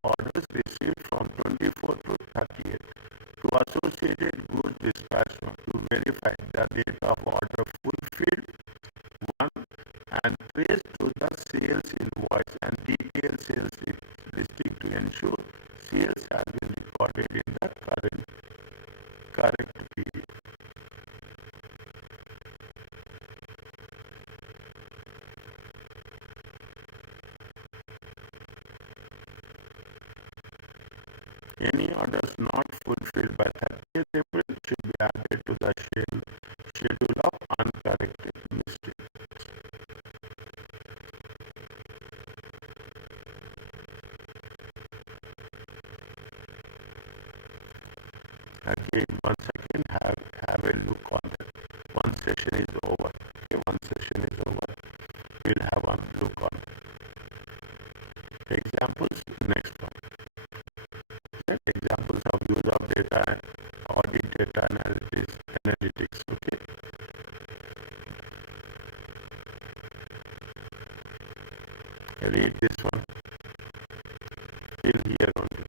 orders received from 24 to 38 to associated goods dispatchment to verify the date of order fulfilled, one, and trace to the sales invoice and detailed sales listing to ensure sales has been recorded in the correct period. Any orders not fulfilled by 30th April should be added to the schedule of uncorrected mistakes. Again, once again, have a look on that. One session is over. Okay, one session is over. We'll have one look on it. Examples, next one. Okay, examples of use of data, audit data analytics. Okay. Read this one. Till here only.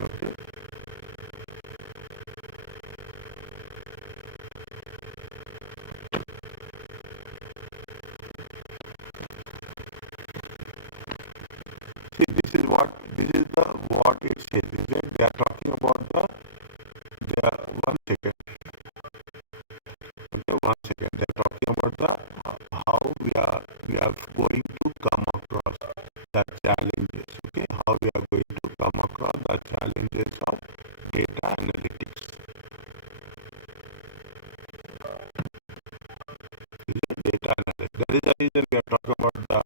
Okay. See, this is what it says. Is that they are talking about the one second. Okay, one second. They are talking about how we are going to come across the challenges. Okay, how we are going to come across the challenges of data analytics. Data analytics. That is the reason we are talking about the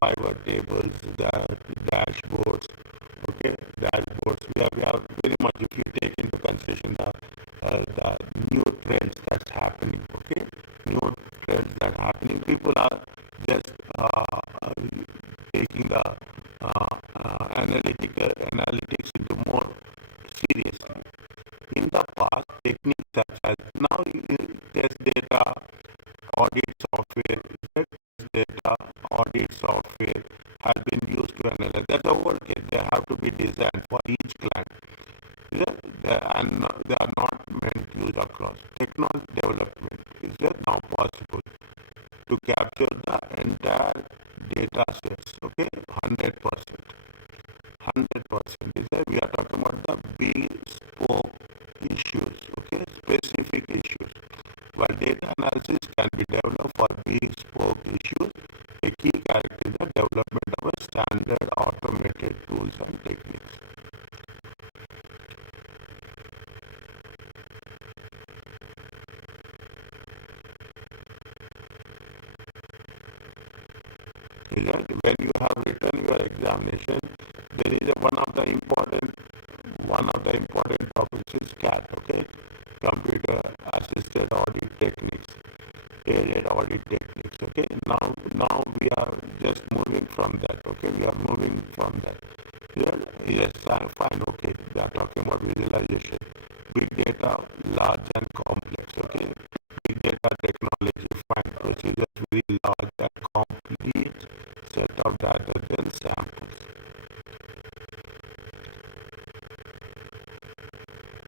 pivot tables, the dashboards. Okay, dashboards. We are very much, if you take into consideration the new trends that's happening. Okay, new trends that are happening. People are just taking the analytics into more seriously. In the past, techniques such as now test data, audit software, data audit software has been used to analyze. That's a whole case. They have to be designed for each client. They are not meant used across. Technology development is now possible to capture the entire data sets. Okay, 100%. 100% is that we are talking about the bespoke issues. Okay, analysis can be developed for bespoke issues. A key character is the development of a standard automated tools and techniques. When you have written your examination, there is one of the important topics is CAT, okay, computer assisted audit techniques, aided audit techniques, okay. Now we are just moving from that, okay. We are moving from that. Yes, fine, okay. They are talking about visualization, big data, large and complex, okay. Big data technology, fine. Procedures very large and complete set of data and samples.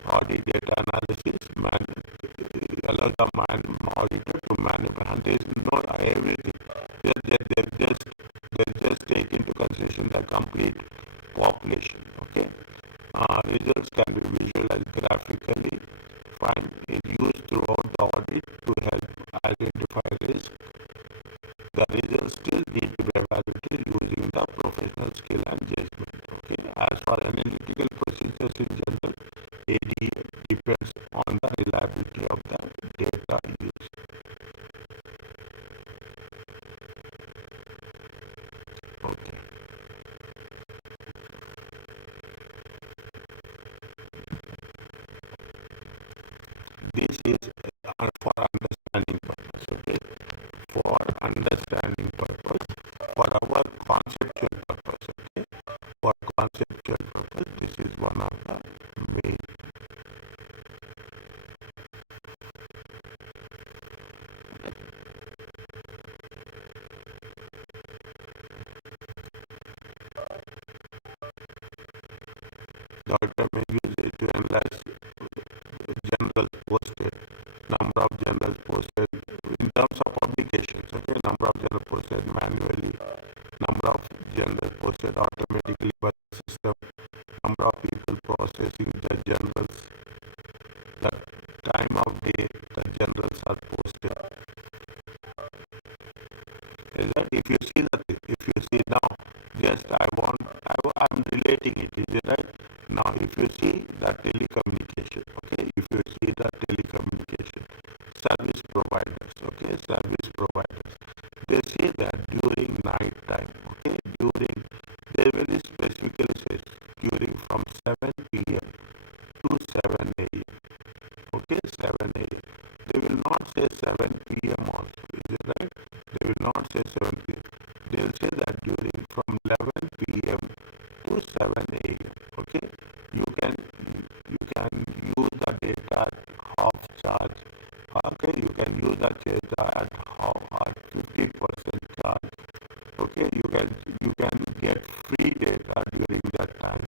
Audit data analysis allows the auditor to manage, and there is no everything. They just take into consideration the complete population. Okay, results can be visualized graphically. Fine, is used throughout the audit to help identify risk. The results still need to be evaluated using the professional skill and judgment. Okay, as for analytical procedures in general, AD depends on the reliability of the data used. Okay. This is for understanding purpose. Okay, for understanding purpose, for our conceptual purpose. Okay, for conceptual purpose, this is one of the main. The auditor may use it to analyze generals posted, number of journals posted in terms of publications, okay, number of journals posted manually, number of journals posted automatically by the system, number of people processing the journals, the time of day the journals are posted. Is that if you see now, just I'm relating it, is it right? Now if you see the telecommunication, okay, if you see the telecommunication service providers, okay, service providers, they say that during night time, okay, they very specifically says during from 7 p.m. to 7 a.m. Okay, 7 a.m. They will not say 7 p.m. also, is it right? They will not say 7 p.m. They will say that during from 11 p.m. to 7 a.m. Okay, you can use the data at half charge. Okay, you can use the data at half at 50% charge. Okay, you can get free data during that time.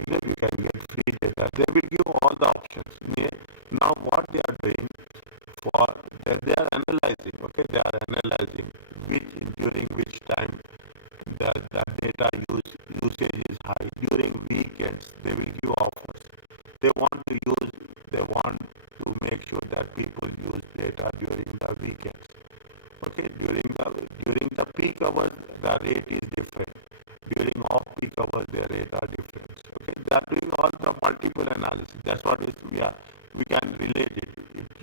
Okay, you can get free data. They will give all the options. Now what they are doing for they are analyzing. Okay, they are analyzing during which time the data usage is high. During weekends, they will give offers. They want to make sure that people use data during the weekends. Okay, during the peak hours, the rate is different. During off-peak hours, the rate are different. Okay, they are doing all the multiple analysis. That's what is we can relate it.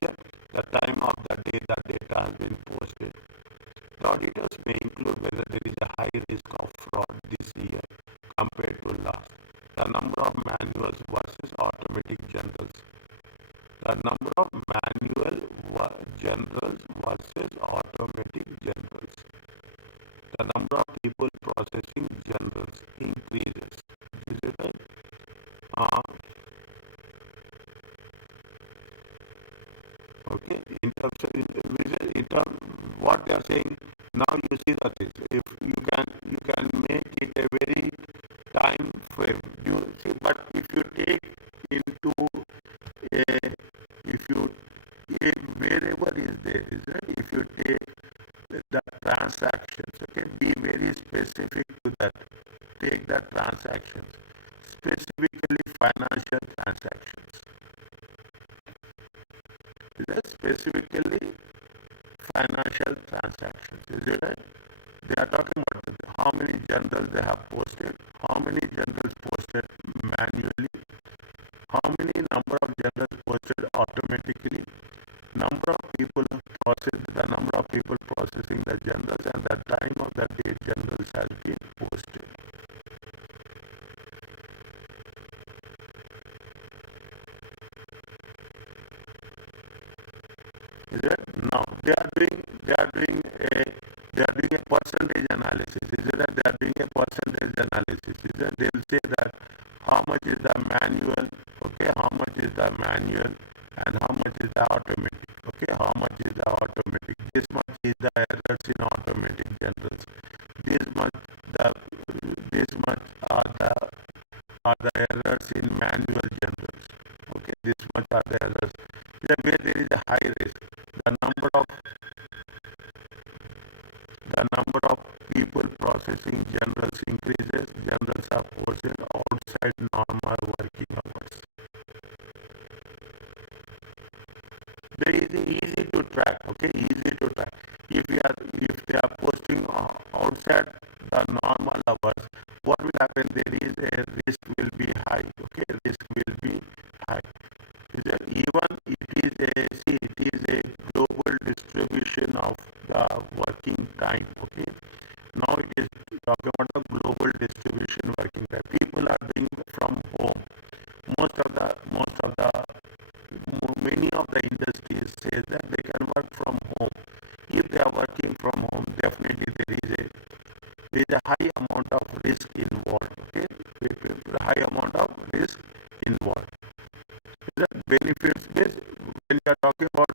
Yeah, the time of the day the data has been posted. The auditors may include whether there is a high risk of fraud this year compared to last. The number of manuals versus automatic journals. The number of manual journals versus automatic journals. The number of people processing journals increases. Is it right? Okay. In terms what they are saying, now you see that if you can make it a very time frame. You see, but if you take into a if you take wherever is there, is that if you take the transactions, okay, be very specific to that. Take the transactions, specifically financial transactions. Is that specifically transactions. Is it right? They are talking about how many journals they have posted, how many journals posted manually, how many number of journals posted automatically, number of people the number of people processing the journals, and the time of the date journals has been posted. Is it? Now they are doing a percentage analysis. Is it that they are doing a percentage analysis? Is that they will say that how much is the manual, okay, how much is the manual and how much is the automatic, okay, how much is the automatic, this much is the errors in automatic journals, this much the this much are the errors in manual journals, okay, this much are the errors. Where there is a high risk, the number of people processing journals increases, journals are posted outside normal working hours. They is easy to track, okay, easy to track. If they are posting outside the normal hours, what will happen? There is a risk will be high, okay, risk will be high. Even it is a global distribution of the working time, okay. Now it is talking about the global distribution working time. People are doing from home. Many of the industries say that they can work from home. If they are working from home, definitely there is a high amount of risk involved, okay, high amount of risk involved. The benefits based, when you are talking about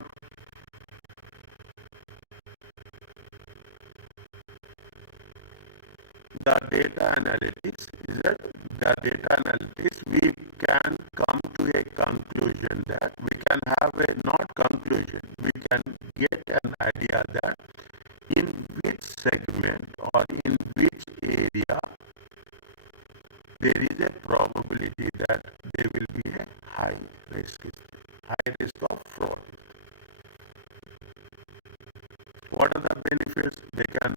the data analytics, is that the data analytics, we can come to a conclusion that we can have a not conclusion, we can get an idea that in which segment or in which area there is a probability that there will be a high risk of fraud. What are the benefits? They can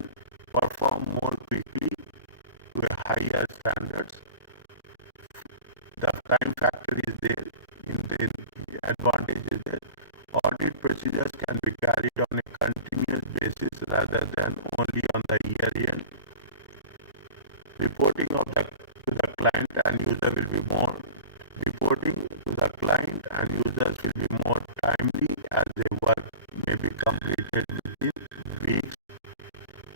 perform more quickly to a higher standards. The time factor is there, in the advantage is there. Audit procedures can be carried on a continuous basis rather than only on the year end. Reporting to the client and user will be more reporting to the client and users will be more timely as their work may be completed within weeks.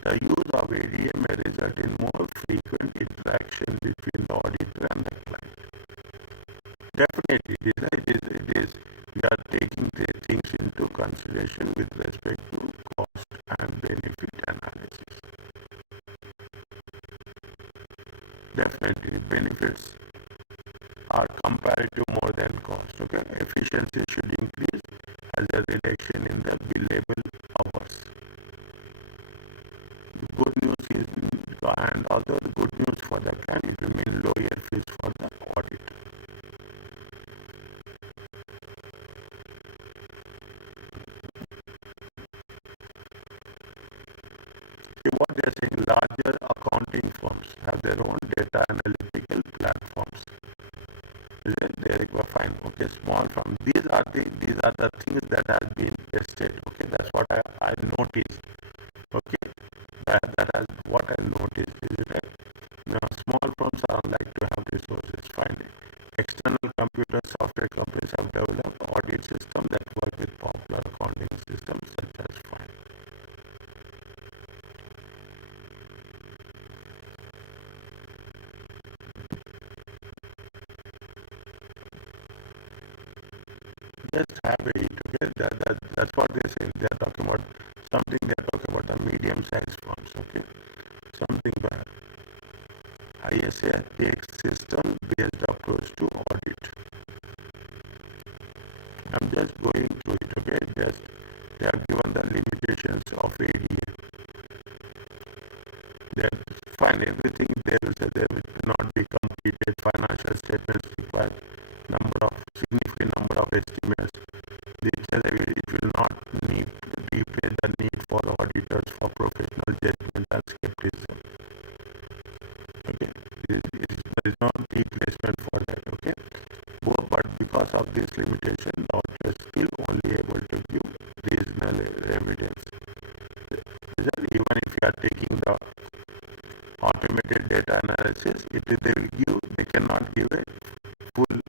The use of ADA may result in more frequent interaction between the auditor and the client. Definitely, it is we are taking the things into consideration with respect to cost and benefit analysis. Definitely, benefits are comparative more than cost. Okay, efficiency should increase as a reduction in the billable hours. The good news is, and although the good news for the client, it will mean lower fees for the auditor. What they are saying, larger accounting firms have their own data analytical platforms. They require fine. Okay, small firm. These are the things that have been tested. Okay, that's what I noticed. Okay, that is what I noticed. Is it right? Now, small firms are like to have resources. Fine. External computer software companies have developed audit systems that work with popular accounting systems such as fine. Just have it, okay? That's what they say. They are talking about something, they are talking about the medium-sized firms, okay? Something bad. ISA takes system-based approach to audit. I'm just going through it, okay? They have given the limitations of ADA. They find everything there will say there will not be completed financial statements required significant number of estimates. It will not replace the need for auditors for replacement for that. Okay, but because of this limitation, the auditor is still only able to give regional evidence. Even if you are taking the automated data analysis, they cannot give a full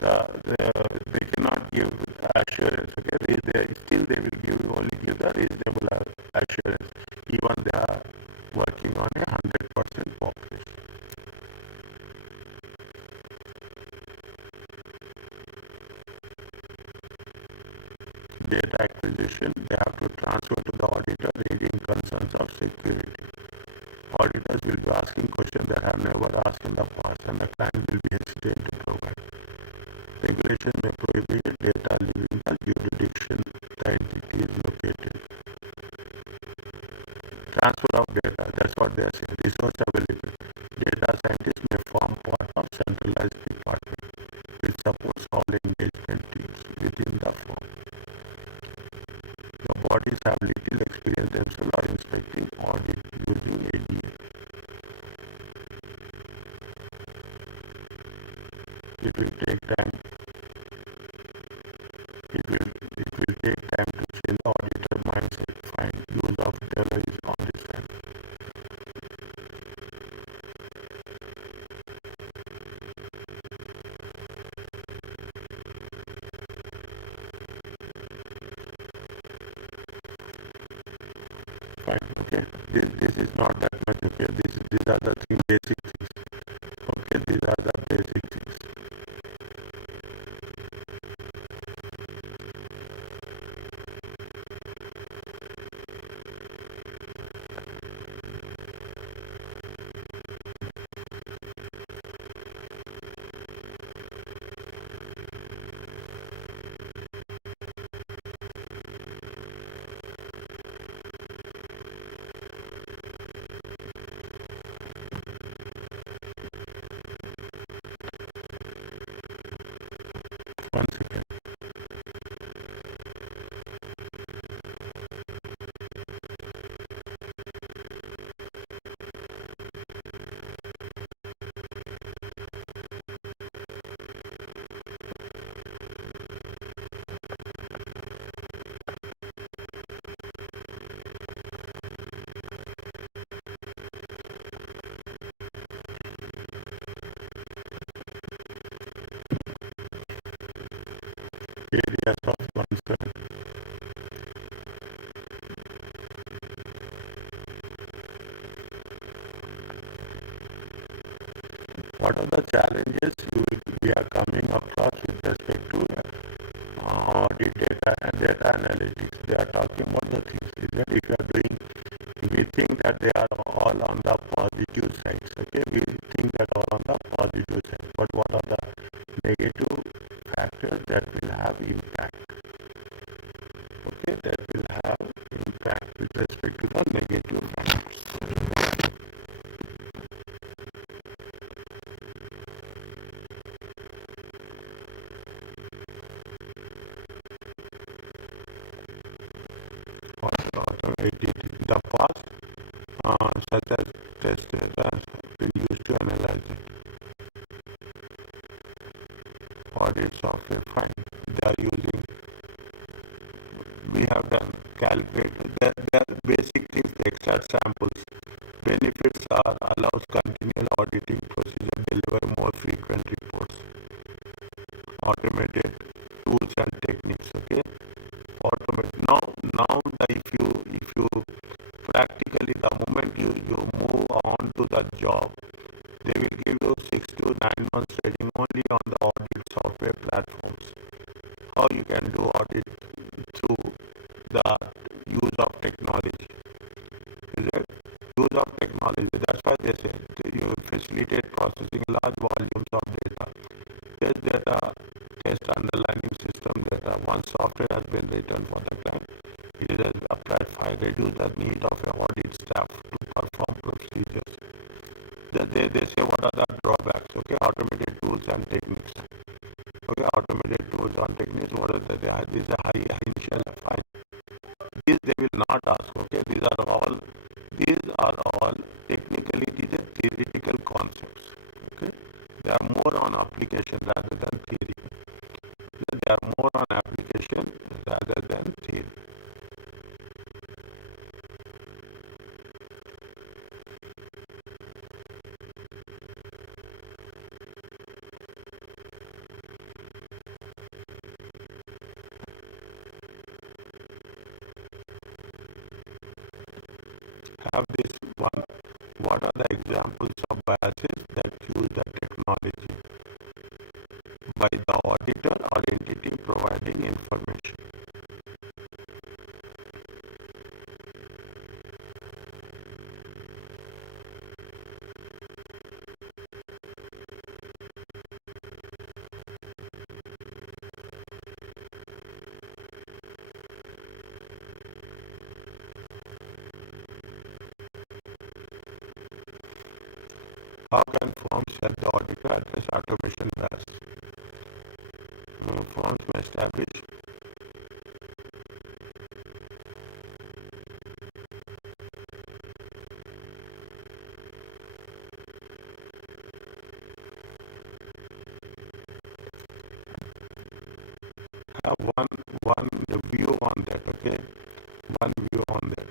they cannot give assurance. Okay, they will only give the reasonable assurance, even they are working on a 100% population. Data acquisition, they have to transfer to the auditor raising concerns of security. Auditors will be asking questions that are never asked in the past, and the client will be hesitant to provide. Regulation may prohibit data leaving the jurisdiction the entity is located. Transfer of data, that's what they are saying. Resource availability. Data scientists may form part of centralized department which supports all engagement teams within the firm. The bodies have little experience themselves or inspecting audit using ADA. It will take time. It will take time to change the auditor mindset. Find use of data is on this end. Fine. Okay. This is not that much. Okay. These are the basic things. Okay. These are the basic things. One second. Areas of concern. What are the challenges we are coming across with respect to audit data and data analytics? They are talking about the things that if you are doing, we think that they are all on the positive sides. Okay, we think that all on the positive side. But what are the negative factors that will have impact? Okay, that will have impact with respect to the negative factors. Automated in the past, such as test data has been used to analyze it. Audit software, fine. They are using, we have done calculated. There are basic things, the extract samples. Benefits are allows continual auditing procedure, deliver more frequent reports. Automated tools and techniques. Okay, automate now if you practically the moment you move on to the job, they will give you 6 to 9 months training only on the audit software platforms. How you can do audit through the use of technology. Is it use of technology? That's why they say you facilitate processing large volumes of data. Test data, test underlying system data. Once software has been written for the client, it is applied file, reduce the need of an audit staff to perform procedures. They say what are the drawbacks. Okay, automated tools and techniques. Okay, automated tools and techniques. What are these are high initial fine. These they will not ask. Okay, these are all technically these are theoretical concepts. Okay, they are application rather than theory. They are more on application rather than theory. Have this one. What are the examples of biases that use the technology by the auditor or entity providing information? How can firms help the auditor address automation bias? Firms may establish have one view on that. Okay, one view on that.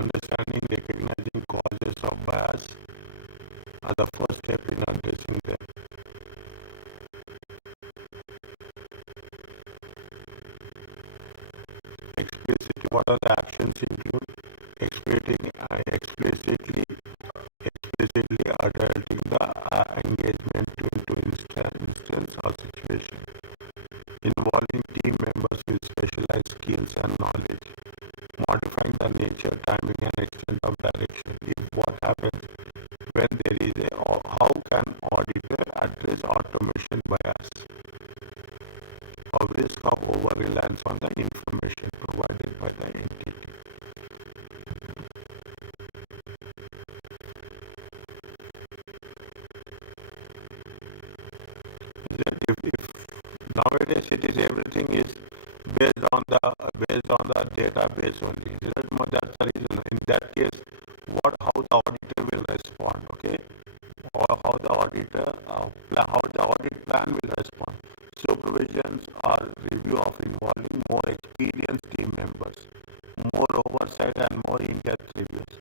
Understanding, recognizing causes of bias are the first step in addressing them. Explicitly, what are the actions include? Explicitly adulting the engagement into instance or situation, involving team members with specialized skills and knowledge, modifying the nature, timing, and extent of direction. If what happens when there is a, how can auditor address automation bias or risk of over reliance on the information provided by the entity? If nowadays it is everything is based on the database only. That's the reason. In that case, how the auditor will respond, okay, or how the how the audit plan will respond. Supervisions or review of involving more experienced team members, more oversight and more in-depth reviews.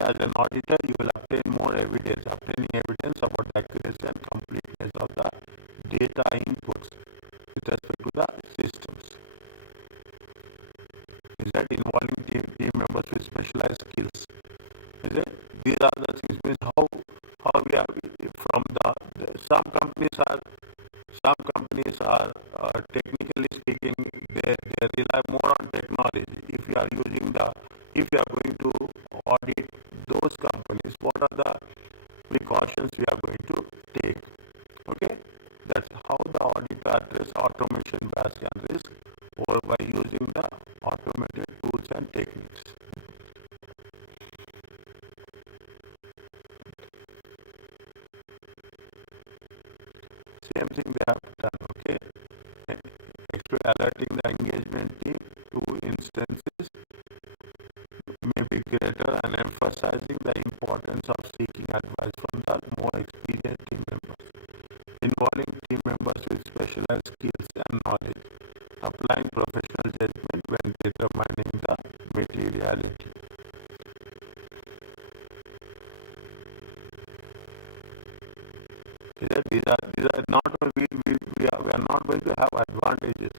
As an auditor, you will obtain more evidence, obtaining evidence about the accuracy and completeness of the data inputs with respect to the systems. Is that involving team members with specialized skills? Is it? These are the things. Means how we are from some companies are technically speaking they rely more on technology. If you are going to audit those companies, what are the precautions we are going to take? Okay, that's how the auditor address automation bias and risk or by using the automated tools and techniques. Same thing they have done, okay? Alerting the engagement team to instances may be greater and emphasizing the importance of seeking advice from the more experienced team members, involving team members with specialized skills and knowledge, applying professional judgment when determining the materiality. These are not we are not going to have advantages,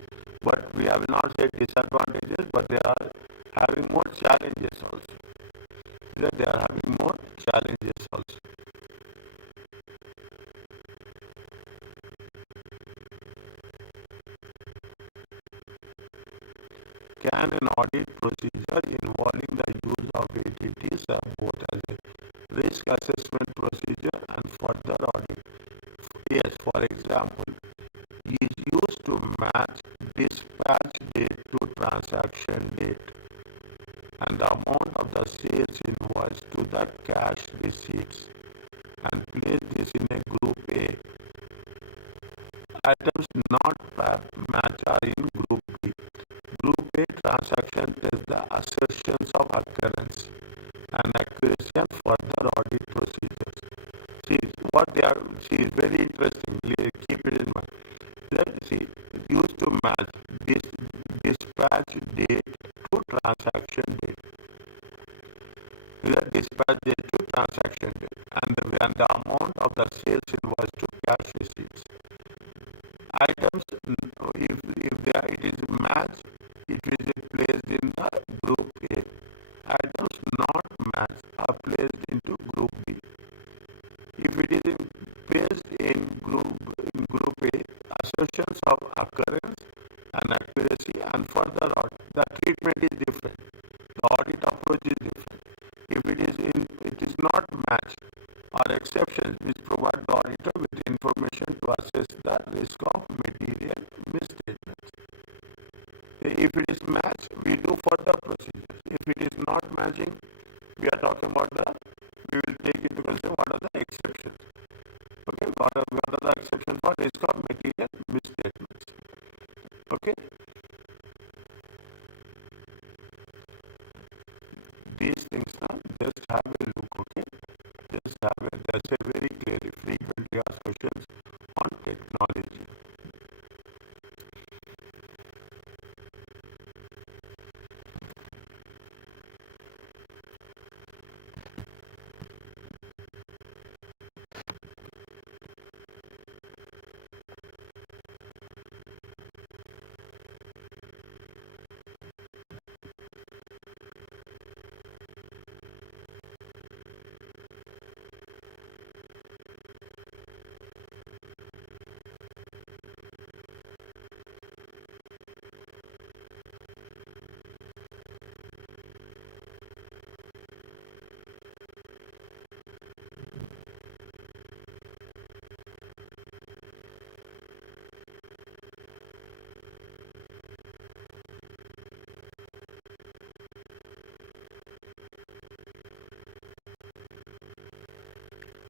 but we have not said disadvantages, but they are having more challenges also. They are having more challenges also. Can an audit procedure involving the use of ATT serve both as a risk assessment procedure and further audit? Yes, for example, is used to match dispatch date to transaction date and the amount of the sales invoice to the cash receipts and place this in a group A. Items not match are in group B. Group A transaction tests the assertions of occurrence accuracy and further audit procedures. See, what they are, see, is very interesting. Keep it in mind. That, see, used to match this dispatch date to transaction date. The dispatch date to transaction date, and the amount of the sales invoice to cash receipts. Items, if it is matched, it is placed in the group A. Items not matched are placed into group B. If it is placed in group A, assertions of occurrence and accuracy and further audit, the treatment is different. The audit approach is different. If it is not matched or exceptions which provide the auditor with information to assess the risk of material misstatements. If it is matched, we do further procedures. If it is not matching, we are talking about we will take into consideration what are the exceptions. Okay, what are the exceptions for risk of material misstatements. Okay, these things now just have a look. Okay, that's a very clearly frequently asked questions on technology.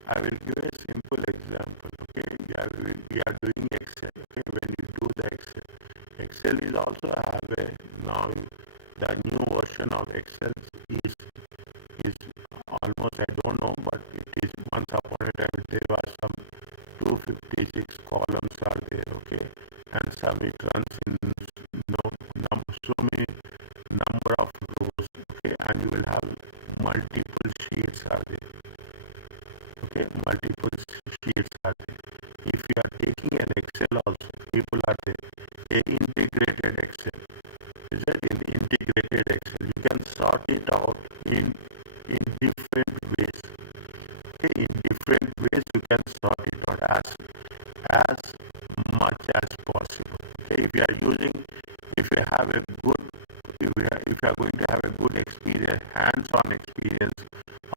I will give a simple example. Okay, we are doing Excel. Okay, when you do the Excel is also have a now the new version of Excel is almost, I don't know, but it is once upon a time there was some 256 columns are there. Okay, and some it runs in so many number of rows. Okay, and you will have multiple sheets are there. Okay, multiple sheets are there. If you are taking an Excel also, people are there. A integrated Excel. Is it in integrated Excel? You can sort it out in different ways. Okay, in different ways you can sort it out as much as possible. Okay, if you have a good, if you are going to have a good experience, hands-on experience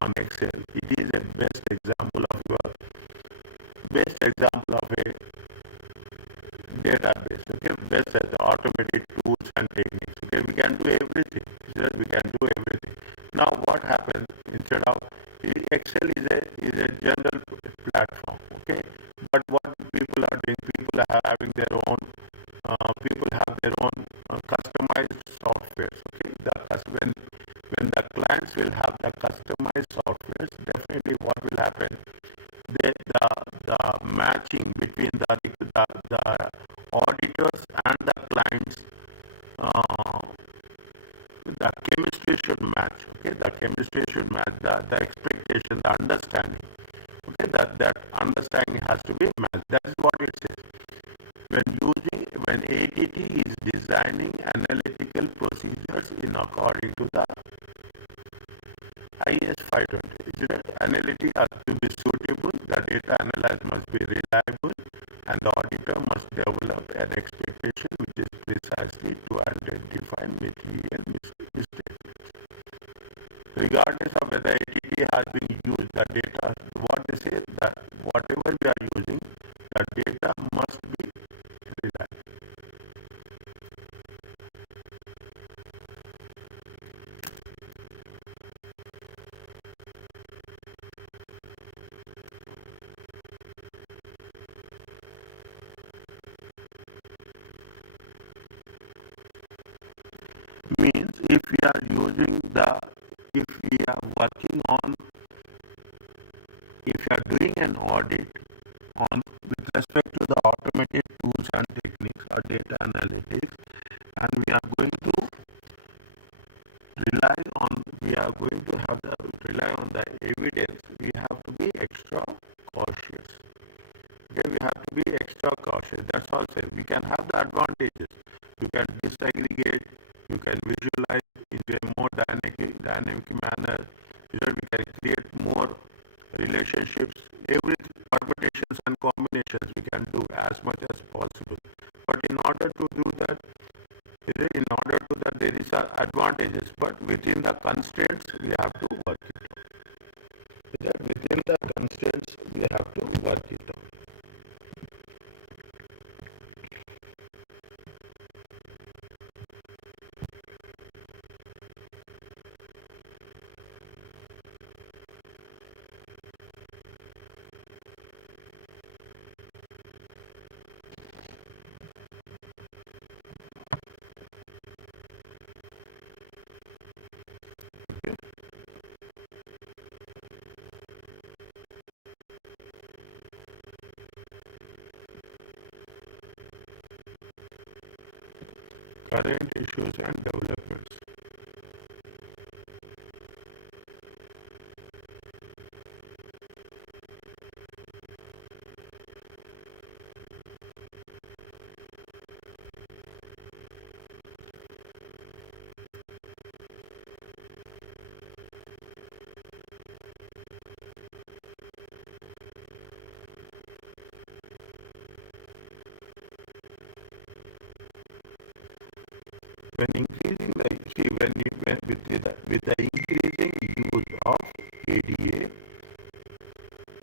on Excel, it is a best example of a database. Okay, best as automated tools and techniques. Okay, we can do everything. We can do everything. Now, what happens instead of Excel is a general platform. Okay, but what people are doing, people are having their own. People have their own customized softwares. Okay, when the clients will have the customized softwares, definitely what will happen? The matching between the auditors and the clients, the chemistry should match. Okay, the chemistry should match the expectation, the understanding. Okay, that understanding has to be matched. That is what it says. When ATT is designing analytical procedures in according to the IS 520, analytics has to be suitable, the data analyzed must be reliable, and the auditor must develop an expectation which is precisely to identify material misstatements. Regardless of whether ATT has been used, the data, what they say, that whatever we are using, the data must be reliable. Means if we are using the if we are working on, if you are doing an audit on with respect to the automated tools and techniques or data analytics, and we are going to rely on the evidence, we have to be extra cautious. Okay, we have to be extra cautious. That's all said. We can have the advantages. You can disaggregate, you can visualize into a more dynamic manner. We can create more relationships. Every permutations and combinations we can do as much as possible. But in order to do that, there is advantages. But within the constraints, we have to work it out. Within the constraints, we have to work it out. Current issues and developments. When increasing the with the increasing use of ADA,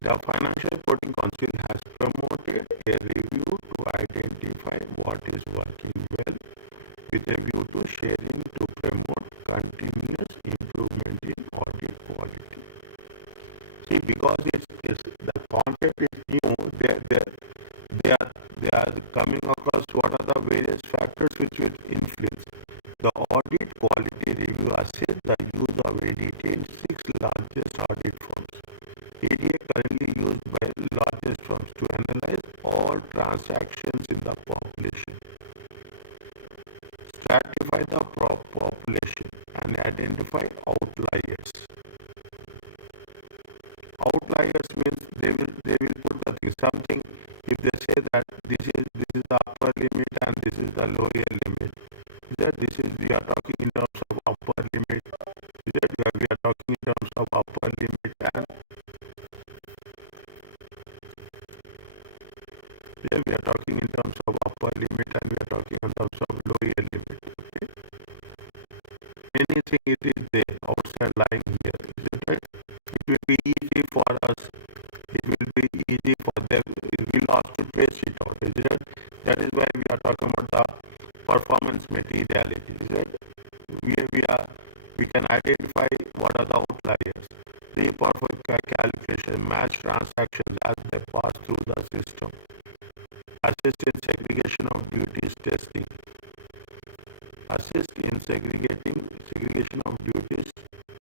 the Financial Reporting Council has promoted a review to identify what is working well with a view to sharing to promote continuous improvement in audit quality. See, because it's the concept is new, they are coming across what are the various factors which will influence. The audit quality review assess the use of ADT in 6 largest audit firms. ADA currently used by largest firms to analyze all transactions in the population, stratify the population, and identify outliers. Outliers means they will put the thing, something. If they say that this is the upper limit and this is the lower limit, we are talking in terms of upper limit. We are talking in terms of upper limit and we are talking in terms of upper limit and we are talking in terms of lower limit. Okay? Anything it is there outside lying here, is it right? It will be easy for us. It will be easy for them. It will also trace it out, is it right? That is why we are talking about the performance materiality, is it? We can identify what are the outliers. The perfect calculation, match transactions as they pass through the system. Assist in segregation of duties testing. Assist in segregation of duties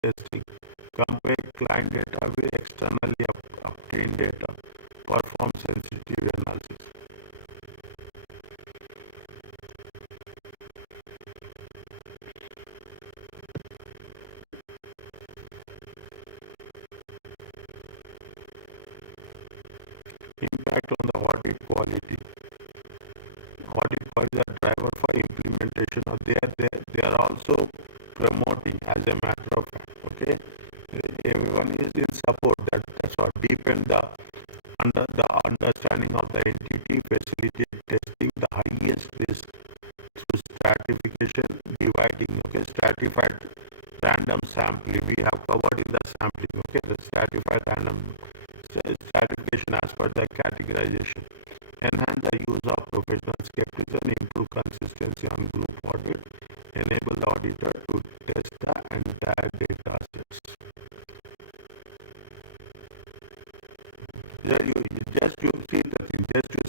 testing. Compare client data with externally obtained data. Perform sensitivity analysis. Impact on the audit quality. Audit quality is a driver for implementation of they are also promoting as a matter of fact. Okay, everyone is in support. That's what deepen the understanding of the entity, facilitate testing the highest risk through stratification, dividing. Okay, stratified random sampling. We have covered in the sampling. Okay, the stratified random stratification as per the categorization. Enhance the use of professional skepticism, improve consistency on group audit, enable the auditor to test the entire data sets. You see the thing, just you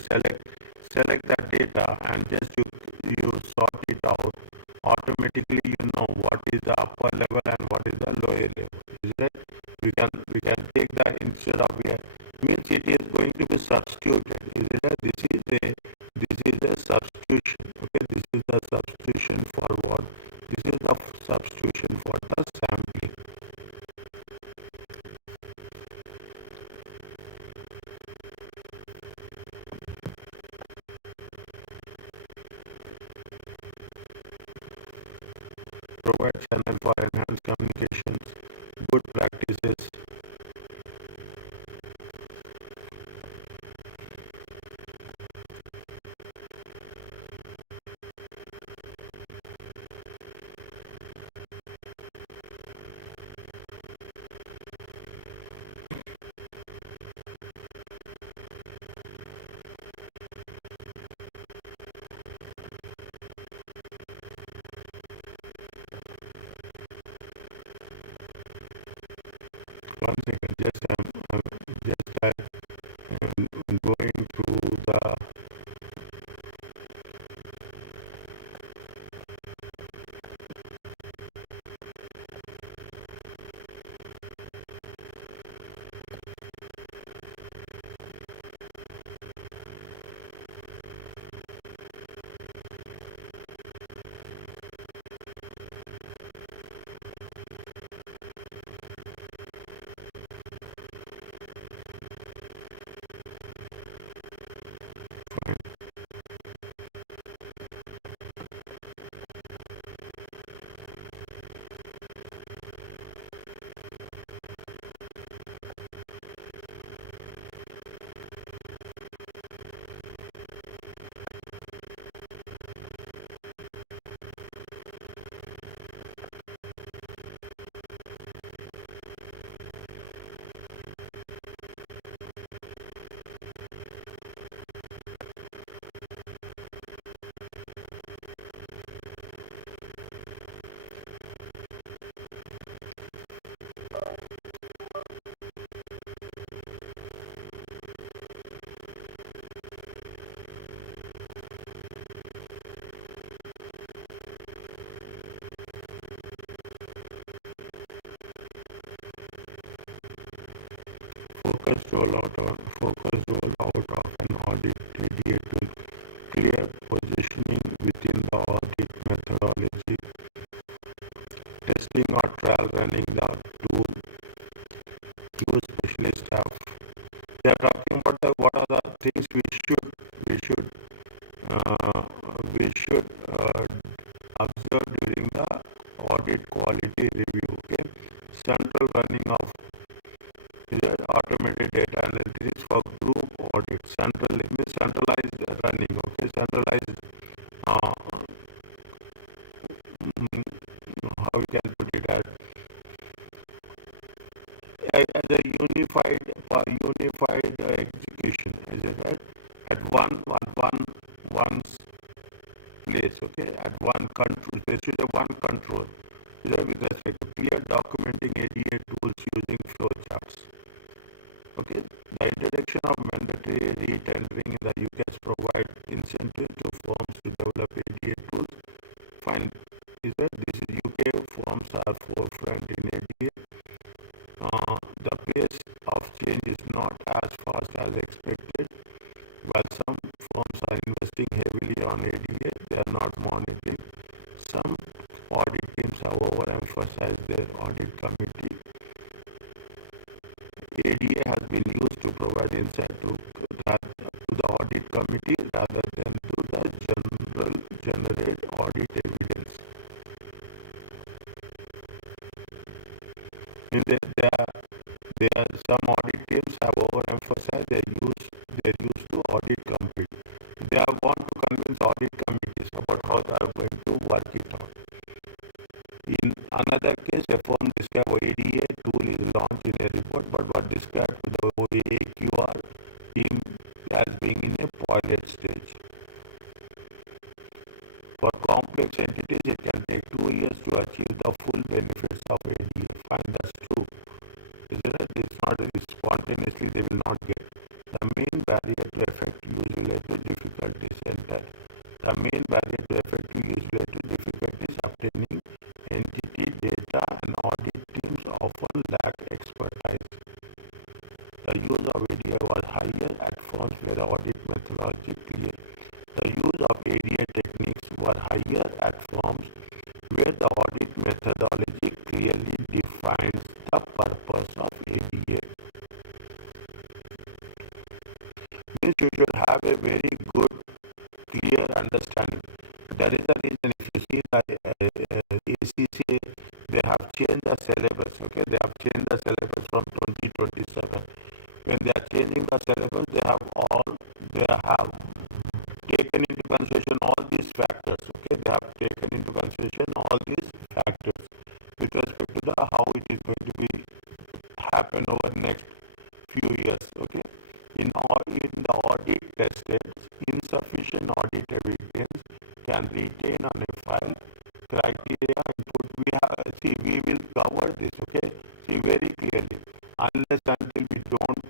select the data and just you sort it out. Automatically you know what is the upper level and what is the lower Is that we can take that instead of here means it is going to be substituted. Is it that this is a substitution. Okay, this is the substitution for what? This is the substitution for the sampling. Provide channel for enhanced communications, good practices. One second, I'm going through the. Focus roll out of an audit ADA to clear positioning within the audit methodology, testing or trial running the tool, use specialist staff. They are talking about what are the things we should uh, we should observe during the audit quality review. Okay, central running of automated data analysis for group audit. Centralized running. Okay, centralized. Uh, how we can put it as a unified execution. Is it right? At one place. Okay, at one control. There should be one control. With respect to clear documenting ADA tools using flowcharts. Okay, the introduction of mandatory re-tendering in the UK provide incentive to firms to develop ADA tools. Fine, is that this is UK firms are forefront in ADA. The pace of change is not as fast as expected. While some firms are investing heavily on ADA, they are not monitoring. Some audit teams have overemphasized their audit committee. ADA has been used to provide insight to the audit committee rather than to the generate audit evidence. Some audit teams have overemphasized their use to audit committee. They are want to convince audit committees about how they are going to work it out. In another case, a firm described ADA tool is launched in a report, but was described to the OAQR team as being in a pilot stage. For complex entities, it can take 2 years to achieve the full benefits of ADA. Fine, that's true. It's not spontaneously they will not get. The main barrier to effective use-related difficulties enter. The main barrier to effective use-related difficulties obtaining entity data and audit teams often lacked expertise. The use of ADA was higher at firms where the audit methodology clear. The use of ADA techniques were higher at firms where the audit methodology clearly defines the purpose of ADA. Means you should have a very good, clear understanding. That is the reason if you see the ACCA, they have changed the syllabus. Okay, they have changed the syllabus from 2027. When they are changing the syllabus, they have taken into consideration all these factors. Okay, they have taken into consideration all these factors with respect to the how it is going to be happen over next few years. Okay, in the audit tested, insufficient audit evidence can retain on a file criteria input. We will cover this. Okay, see very clearly. Unless until we don't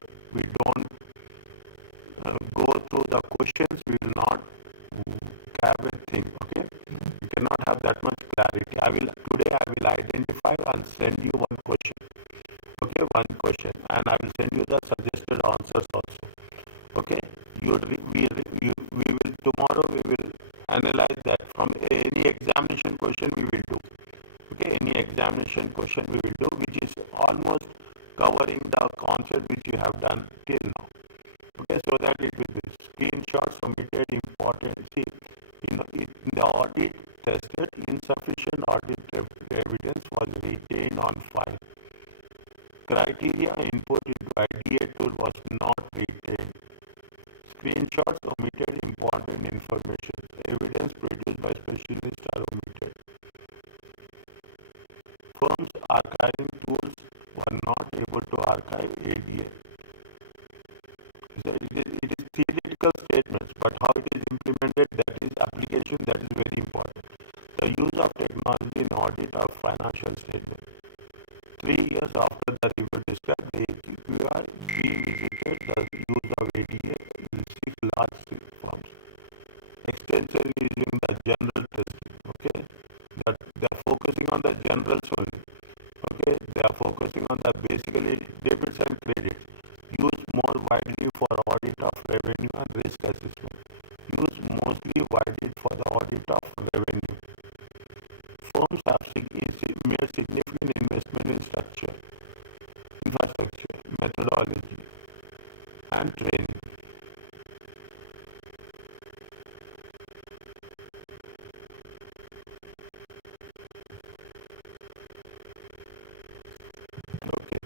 go through the questions, we will not have a thing. Okay, we cannot have that much clarity. I will identify and send you one question. Okay, one question, and I will send you the suggested answers also. Okay, we will tomorrow we will analyze that from any examination question we will do. Okay, any examination question we will do, which is almost covering the concept which you have done till now. Okay, so that it will be screenshots omitted important. See, in the audit tested, insufficient audit evidence was retained on file. Criteria input into IDA tool was not retained. Screenshots omitted important information. Evidence produced by specialists are omitted. Firms archiving tools were not able to archive ADA. It is theoretical statements, but how it is implemented, that is application, that is very important. The use of technology in audit of financial statement. 3 years after the review described, the AQR revisited the use of ADA in 6 large firms, extensively using the general testing. Okay, that they are focusing on the generals only. Okay, they are focusing on the basically debits and credits. Used more widely for audit of revenue and risk assessment. Used mostly widely for the audit of revenue. Firms have made significant investment in infrastructure, methodology, and training. Okay.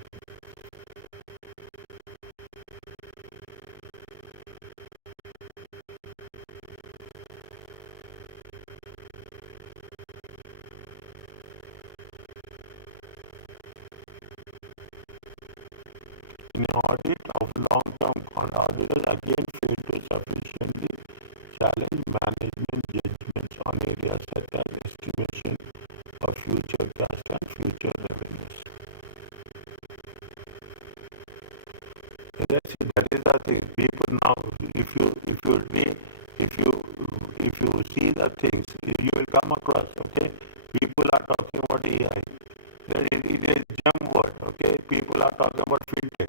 In audit of long-term auditors again failed to sufficiently challenge management judgments on areas such as estimation of future costs and future revenues. That is the thing. People now, if you see the things, you will come across. Okay, people are talking about AI. It is gem word. Okay, people are talking about fintech.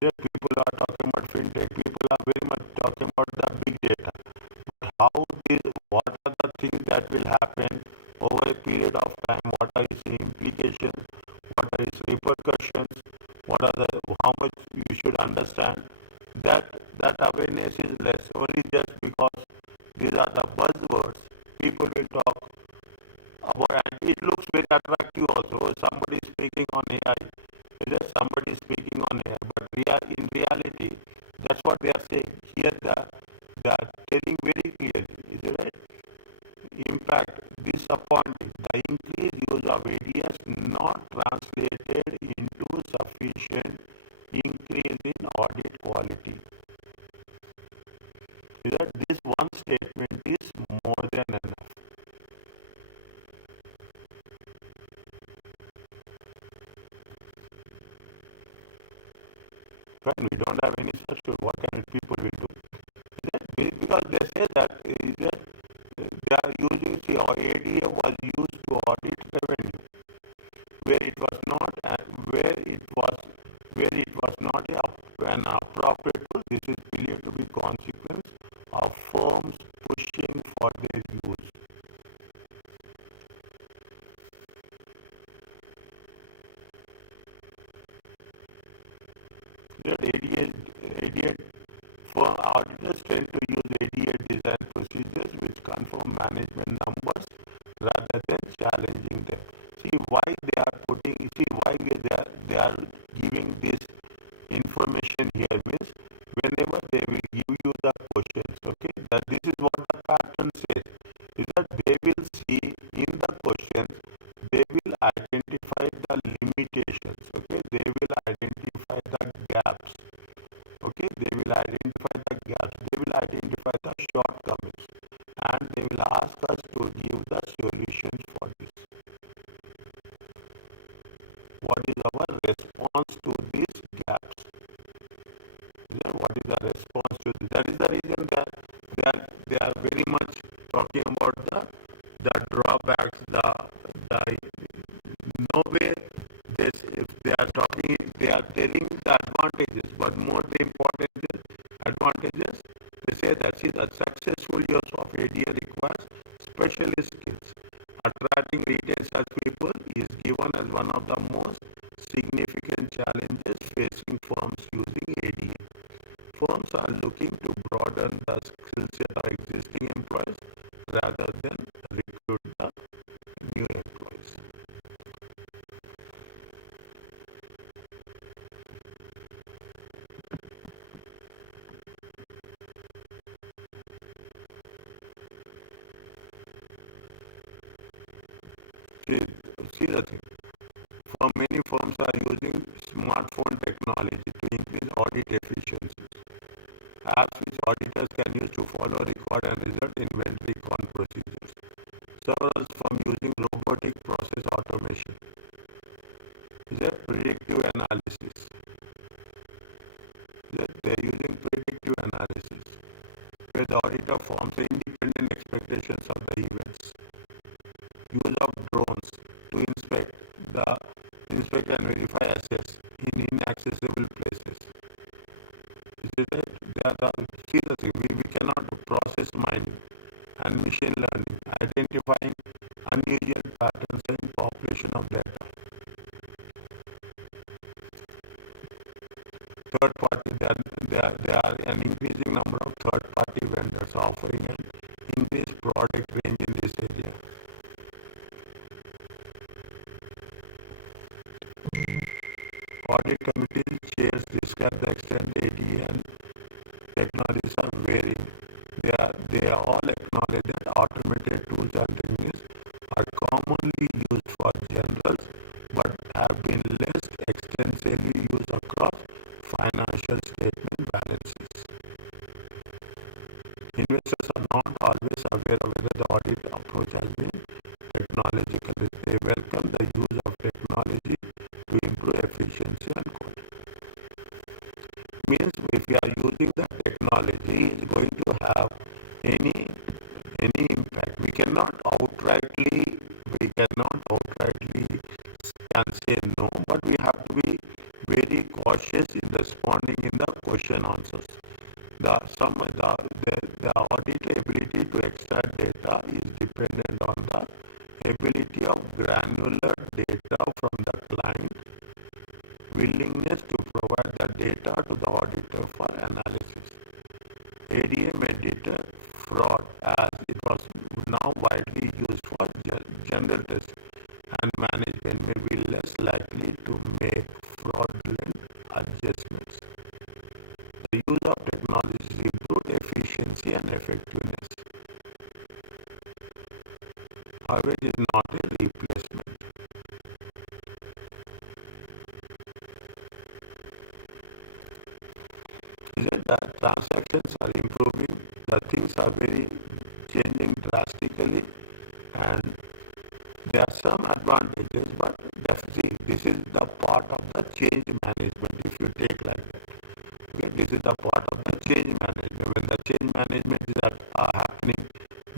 People are talking about fintech. People are very much talking about the big data. What are the things that will happen over a period of time? What are its implications? What are its repercussions? How much you should understand? That awareness is less. Only just because these are the buzzwords, people will talk about, and it looks very attractive also. Somebody is speaking on AI. Somebody is speaking on AI, but in reality, that's what they are saying. Here they are telling very clearly, is it right? Impact, disappointing. The increased use of ADS not translated into sufficient increase in audit quality. Is that this one statement is more than enough. When we don't have any such tool, what kind of people will do? Because they say that they are using, ADA was used to audit revenue, where it was not, where software tools, this is believed to be consequence of firms pushing for their use. ADA for auditors tend to use ADA design procedures which confirm management numbers rather than challenging them. See why they are putting. See why they are giving this information here means whenever they will give you the questions, okay, that this is what the pattern says, is that they will see in the questions, they will identify the limitations, okay, they will identify the gaps, okay, they will identify the gaps, they will identify the shortcomings, and they will ask us to give the solutions for this. What is our response to these gaps? What is the response to this? That is the reason that they are very much talking about the drawbacks, the no way this if they are talking, they are telling the advantages, but more the important advantages, they say that see the successful use of ADA requires specialist skills. Attracting retain such people is given as one of the most significant challenges facing firms using ADA. Firms are looking to broaden the skill set of existing employees rather than recruit the new employees. See the thing. For many firms are using smartphone technology to increase audit efficiencies. Apps which auditors can use to follow, record and result inventory count procedures. Several from using robotic process automation. Is a predictive analysis. They're using predictive analysis where the auditor forms independent expectations of the events. Use of drones to inspect and verify assets in inaccessible places. See the thing, we cannot process mining and machine learning, identifying unusual patterns in population of data. Third party, there are an increasing number of third party vendors offering an increased product range in this area. Audit committee chairs describe the extent ADA and technologies are varying. They all acknowledge that automated tools and techniques are commonly used for generals but have been less extensively used across financial statement balances. Investors are not always aware of whether the audit approach has been technological. They welcome the use of technology to improve efficiency and quality. Means if we are using the technology, it's going to have any impact. We cannot outrightly can say no, but we have to be very cautious in responding in the question answers. The audit ability to extract data is dependent on the ability of granular data from the client, willingness to provide the data to the auditor for analysis. ADA may deter fraud as it was now widely used for general testing, and management may be less likely to make fraudulent adjustments. The use of technologies improved efficiency and effectiveness. However, it is not a replacement. The transactions are improving, the things are very changing drastically, and there are some advantages, but definitely this is the part of the change management if you take like that. Okay, this is the part of the change management. When the change management is happening,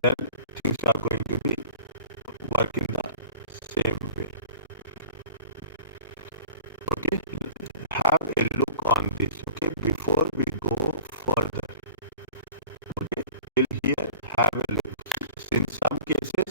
then things are going to be working the same way. Okay, have a look on this. Okay, before we have a in some cases